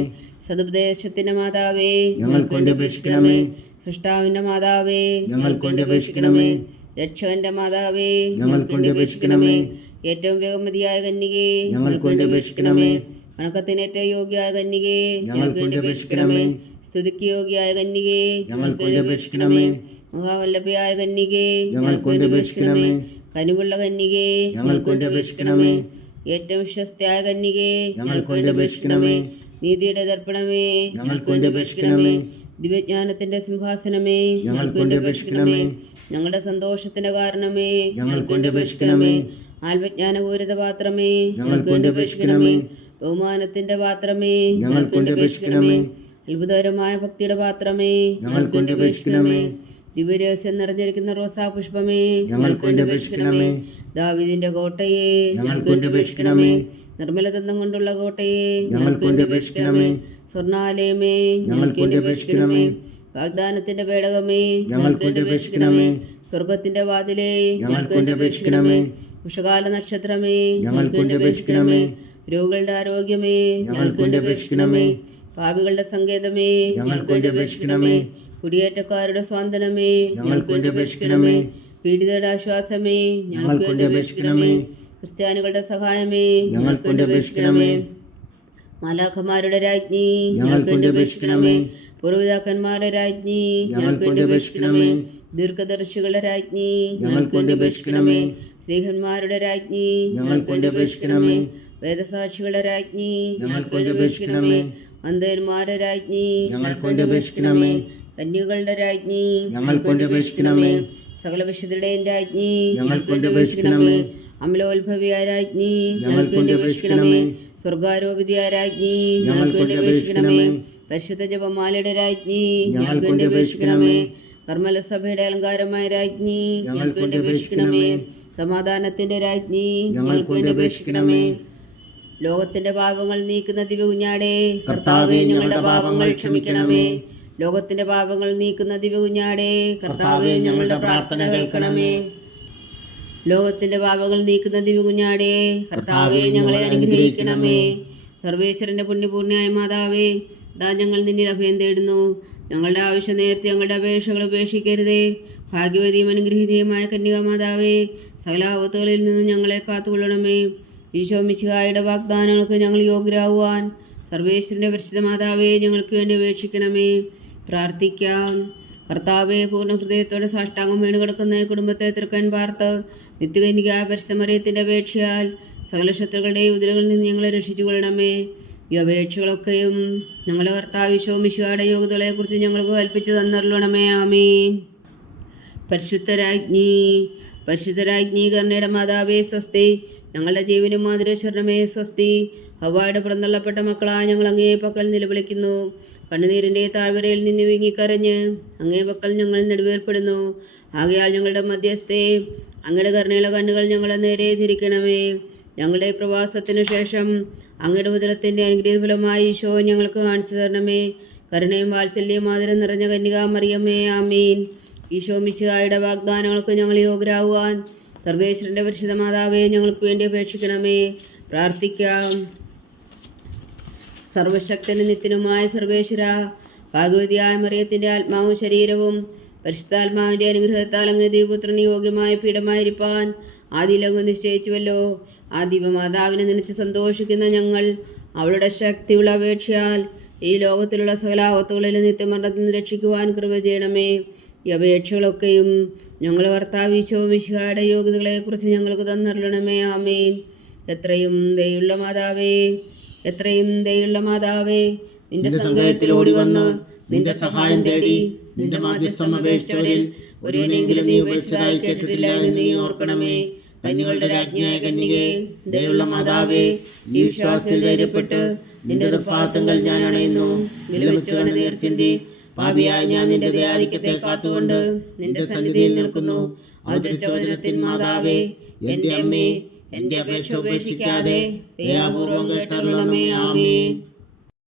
സതുപദേശത്തിന്റെ മാതാവേ, ഞങ്ങൾക്ക് വേണ്ടി അപേക്ഷിക്കണമേ. സൃഷ്ടാവിന്റെ മാതാവേ, ഞങ്ങൾക്ക് വേണ്ടി അപേക്ഷിക്കണമേ. രക്ഷകന്റെ മാതാവേ, ഞങ്ങൾക്ക് വേണ്ടി അപേക്ഷിക്കണമേ. ഏറ്റവും വേഗമതിയായ കന്യകേ, ഞങ്ങൾക്ക് വേണ്ടി അപേക്ഷിക്കണമേ. വണക്കത്തിനേറ്റ യോഗ്യയായ കന്യകേ, ഞങ്ങൾക്ക് വേണ്ടി അപേക്ഷിക്കണമേ. സ്തുതിക്ക് യോഗ്യയായ കന്യകേ, ഞങ്ങൾക്ക് വേണ്ടി അപേക്ഷിക്കണമേ. മഹാവല്ലഭയായ കന്യകേ, ഞങ്ങൾക്ക് വേണ്ടി അപേക്ഷിക്കണമേ. കനിവുള്ള കന്യകേ, ഞങ്ങൾക്ക് വേണ്ടി അപേക്ഷിക്കണമേ. ഏറ്റവും വിശ്വസ്തയായ കന്യകേ, ഞങ്ങൾക്ക് വേണ്ടി അപേക്ഷിക്കണമേ. നീതിയുടെ ദർപ്പണമേ, ഞങ്ങൾക്ക് വേണ്ടി അപേക്ഷിക്കണമേ. ദിവ്യജ്ഞാനത്തിന്റെ സിംഹാസനമേ, ഞങ്ങൾക്ക് വേണ്ടി അപേക്ഷിക്കണമേ. ഞങ്ങളുടെ സന്തോഷത്തിന്റെ കാരണമേ, ഞങ്ങൾക്ക് വേണ്ടി അപേക്ഷിക്കണമേ. ആത്മജ്ഞാനപൂരിത പാത്രമേ, ഞങ്ങൾക്ക് വേണ്ടി അപേക്ഷിക്കണമേ. ബഹുമാനത്തിന്റെ പാത്രമേ, ഞങ്ങൾക്ക് വേണ്ടി അപേക്ഷിക്കണമേ. അത്ഭുതകരമായ ഭക്തിയുടെ പാത്രമേ, ഞങ്ങൾക്ക് വേണ്ടി അപേക്ഷിക്കണമേ. ദിവ്യരഹസ്യം നിറഞ്ഞിരിക്കുന്ന റോസാ പുഷ്പമേ, ഞങ്ങൾക്ക് വേണ്ടി അപേക്ഷിക്കണമേ. ദാവീദിന്റെ കോട്ടയെ, ഞങ്ങൾക്ക് വേണ്ടി അപേക്ഷിക്കണമേ. നിർമ്മലദന്തം കൊണ്ടുള്ള കോട്ടയെ, ഞങ്ങൾക്ക് വേണ്ടി അപേക്ഷിക്കണമേ. സ്വർണാലയമേ, ഞങ്ങൾക്ക് വേണ്ടി അപേക്ഷിക്കണമേ. വാഗ്ദാനത്തിന്റെ പേടകമേ, ഞങ്ങൾക്ക് വേണ്ടി അപേക്ഷിക്കണമേ. സ്വർഗത്തിന്റെ വാതിലേ, ഞങ്ങൾക്ക് വേണ്ടി അപേക്ഷിക്കണമേ. ഉഷകാല നക്ഷത്രമേ, ഞങ്ങൾക്ക് വേണ്ടി അപേക്ഷിക്കണമേ. രോഗികളുടെ ആരോഗ്യമേ, ഞങ്ങൾക്ക് വേണ്ടി അപേക്ഷിക്കണമേ. പാപികളുടെ സങ്കേതമേ, ഞങ്ങൾക്ക് വേണ്ടി അപേക്ഷിക്കണമേ. കുടിയേറ്റക്കാരുടെ സ്വാതന്ത്ര്യമേ, ഞങ്ങൾക്ക് വേണ്ടി അപേക്ഷിക്കണമേ. പീഡിതരുടെ ആശ്വാസമേ, ഞങ്ങൾക്ക് വേണ്ടി അപേക്ഷിക്കണമേ. ക്രിസ്ത്യാനികളുടെ സഹായമേ, ഞങ്ങൾക്ക് വേണ്ടി അപേക്ഷിക്കണമേ. മാലാഖമാരുടെ രാജ്ഞി, ഞങ്ങൾക്ക് വേണ്ടി അപേക്ഷിക്കണമേ. പൂർവ്വപിതാക്കന്മാരുടെ രാജ്ഞി, ഞങ്ങൾക്ക് വേണ്ടി അപേക്ഷിക്കണമേ. ദീർഘദർശികളുടെ രാജ്ഞി, ഞങ്ങൾക്ക് വേണ്ടി അപേക്ഷിക്കണമേ. സ്ത്രീഹന്മാരുടെ രാജ്ഞി, ഞങ്ങൾക്ക് വേണ്ടി അപേക്ഷിക്കണമേ. വേദസാക്ഷികളുടെ രാജ്ഞി, ഞങ്ങൾക്ക് വേണ്ടി അപേക്ഷിക്കണമേ. അന്ധന്മാരുടെ രാജ്ഞി, ഞങ്ങൾക്ക് വേണ്ടി അപേക്ഷിക്കണമേ. കന്യകളുടെ രാജ്ഞി, ഞങ്ങൾക്ക് വേണ്ടി അപേക്ഷിക്കണമേ. സകല വിശുദ്ധരുടെയും രാജ്ഞി, ഞങ്ങൾക്ക് വേണ്ടി അപേക്ഷിക്കണമേ. അമലോത്ഭവിയായ രാജ്ഞി, ഞങ്ങൾക്ക് വേണ്ടി അപേക്ഷിക്കണമേ. സ്വർഗാരോപിതയായ രാജ്ഞി, ഞങ്ങൾക്ക് വേണ്ടി അപേക്ഷിക്കണമേ. പരിശുദ്ധ ജപമാലയുടെ രാജ്ഞി, ഞങ്ങൾക്ക് വേണ്ടി അപേക്ഷിക്കണമേ. കർമ്മല സഭയുടെ അലങ്കാരമായ രാജ്ഞി, ഞങ്ങൾക്ക് വേണ്ടി അപേക്ഷിക്കണമേ. സമാധാനത്തിന്റെ രാജ്ഞി, ഞങ്ങൾക്ക് വേണ്ടി അപേക്ഷിക്കണമേ. ലോകത്തിന്റെ പാപങ്ങൾ നീക്കുന്ന ദിവ്യകുഞ്ഞാടേ, കർത്താവേ, ഞങ്ങളുടെ പാപങ്ങൾ ക്ഷമിക്കണമേ. ലോകത്തിന്റെ പാപങ്ങൾ നീക്കുന്ന ദിവ്യകുഞ്ഞാടേ, കർത്താവേ, ഞങ്ങളുടെ പ്രാർത്ഥന കേൾക്കണമേ. ലോകത്തിന്റെ പാപങ്ങൾ നീക്കുന്ന ദിവ്യകുഞ്ഞാടേ, കർത്താവേ, ഞങ്ങളെ അനുഗ്രഹിക്കണമേ. സർവേശ്വരന്റെ പുണ്യപൂർണ്ണയായ മാതാവേ, ദാ ഞങ്ങൾ നിന്നിൽ അഭയം തേടുന്നു. ഞങ്ങളുടെ ആവശ്യം നേരത്തെ ഞങ്ങളുടെ അപേക്ഷകൾ ഉപേക്ഷിക്കരുതേ. ഭാഗ്യവതിയും അനുഗ്രഹീതയുമായ കന്യകാമാതാവേ, സകല ആപത്തുകളിൽ നിന്ന് ഞങ്ങളെ കാത്തുകൊള്ളണമേ. ഈശോ മിശിഹായുടെ വാഗ്ദാനങ്ങൾക്ക് ഞങ്ങൾ യോഗ്യരാകുവാൻ സർവേശ്വരന്റെ പരിശുദ്ധ മാതാവേ, ഞങ്ങൾക്ക് വേണ്ടി അപേക്ഷിക്കണമേ. പ്രാർത്ഥിക്കാം. കർത്താവെ, പൂർണ്ണ ഹൃദയത്തോടെ സാഷ്ടാംഗം വീണ് കിടക്കുന്ന ഈ കുടുംബത്തെ തൃക്കൻ പാർത്ത് നിത്യകന്യകായ പരിശുദ്ധ മറിയത്തിൻ്റെ അപേക്ഷയാൽ സകല ശത്രുക്കളുടെയും ഉദരങ്ങളിൽ നിന്ന് ഞങ്ങളെ രക്ഷിച്ചു കൊള്ളണമേ. ഈ അപേക്ഷകളൊക്കെയും ഞങ്ങളുടെ കർത്താവ് ഈശോ മിശിഹായുടെ യോഗ്യതകളെക്കുറിച്ച് ഞങ്ങൾക്ക് കൽപ്പിച്ചു തന്നരുളണമേ. ആമീൻ. പരിശുദ്ധരാജ്ഞി കരുണയുടെ മാതാവേ സ്വസ്തി. ഞങ്ങളുടെ ജീവനും മാതൃശരണമേ സ്വസ്തി. ഹവ്വായുടെ പുറന്തള്ളപ്പെട്ട മക്കളായ ഞങ്ങൾ അങ്ങേ പക്കൽ നിലവിളിക്കുന്നു. കണ്ണുനീരിൻ്റെ താഴ്വരയിൽ നിന്ന് വീങ്ങിക്കരഞ്ഞ് അങ്ങേ പക്കൽ ഞങ്ങൾ നെടുവേർപ്പെടുന്നു. ആകയാൽ ഞങ്ങളുടെ മധ്യസ്ഥേ, അങ്ങയുടെ കരുണയുള്ള കണ്ണുകൾ ഞങ്ങളെ നേരെ ധരിക്കണമേ. ഞങ്ങളുടെ പ്രവാസത്തിനു ശേഷം അങ്ങയുടെ ഉദരത്തിൻ്റെ അനുഗ്രഹീത ഫലമായി ഈശോ ഞങ്ങൾക്ക് കാണിച്ചു തരണമേ. കരുണയും വാത്സല്യവും ആദരം നിറഞ്ഞ കന്യകാ മറിയമ്മേ. ആമീൻ. ഈശോ മിശിഹായുടെ വാഗ്ദാനങ്ങൾക്ക് ഞങ്ങൾ യോഗ്യരാകുവാൻ സർവേശ്വരൻ്റെ പരിശുദ്ധ മാതാവേ, ഞങ്ങൾക്ക് വേണ്ടി അപേക്ഷിക്കണമേ. പ്രാർത്ഥിക്കാം. സർവശക്തനും നിത്യനുമായ സർവേശ്വര, ഭാഗവതിയായ മറിയത്തിൻ്റെ ആത്മാവും ശരീരവും പരിശുദ്ധാത്മാവിൻ്റെ അനുഗ്രഹത്താൽ അങ്ങ് ദൈവപുത്രന് യോഗ്യമായ പീഠമായിരിക്കാൻ ആദിയിലങ്ങ് നിശ്ചയിച്ചുവല്ലോ. ആ ദിവ്യമാതാവിനെ നനച്ച് സന്തോഷിക്കുന്ന ഞങ്ങൾ അവളുടെ ശക്തിയുള്ള അപേക്ഷയാൽ ഈ ലോകത്തിലുള്ള സകല ആപത്തുകളിലും നിത്യമരണത്തിൽ നിന്ന് രക്ഷിക്കുവാൻ കൃപ ചെയ്യണമേ. ഈ അപേക്ഷകളൊക്കെയും ഞങ്ങൾ കർത്താവ് ഈശോ മിശിഹായുടെ യോഗ്യതകളെക്കുറിച്ച് ഞങ്ങൾക്ക് തന്നരുളണമേ. ആമീൻ. എത്രയും ദയുള്ള മാതാവേ, നിന്റെ സങ്കേതത്തിൽ ഓടി വന്ന് നിന്റെ സഹായം തേടി നിന്റെ മാധ്യസ്ഥം അപേക്ഷിച്ചവരിൽ ഒരുവനെങ്കിലും നീ ഉപേക്ഷിച്ചതായി കേട്ടിട്ടില്ല എന്ന് നീ ഓർക്കണമേ. കന്യകളുടെ രാജ്ഞിയായ കന്യകേ, ദയുള്ള മാതാവേ, ഈ വിശ്വാസത്തിൽ ധൈര്യപ്പെട്ട് നിന്റെ തൃപ്പാദങ്ങൾ ഞാൻ അണയുന്നു. വിലവെച്ച് കണ്ണുനീർ ചിന്തി പാപിയായ ഞാൻ നിന്റെ ദയാധിക്യത്തെ കാത്തുകൊണ്ട് നിന്റെ സന്നിധിയിൽ നിൽക്കുന്നു. അവതരിച്ച വചനത്തിൻ മാതാവേ, എൻ്റെ അമ്മേ, എൻ്റെ അപേക്ഷ ഉപേക്ഷിക്കാതെ ദയാപൂർവം കേട്ടരുളണമേ. ആമേൻ.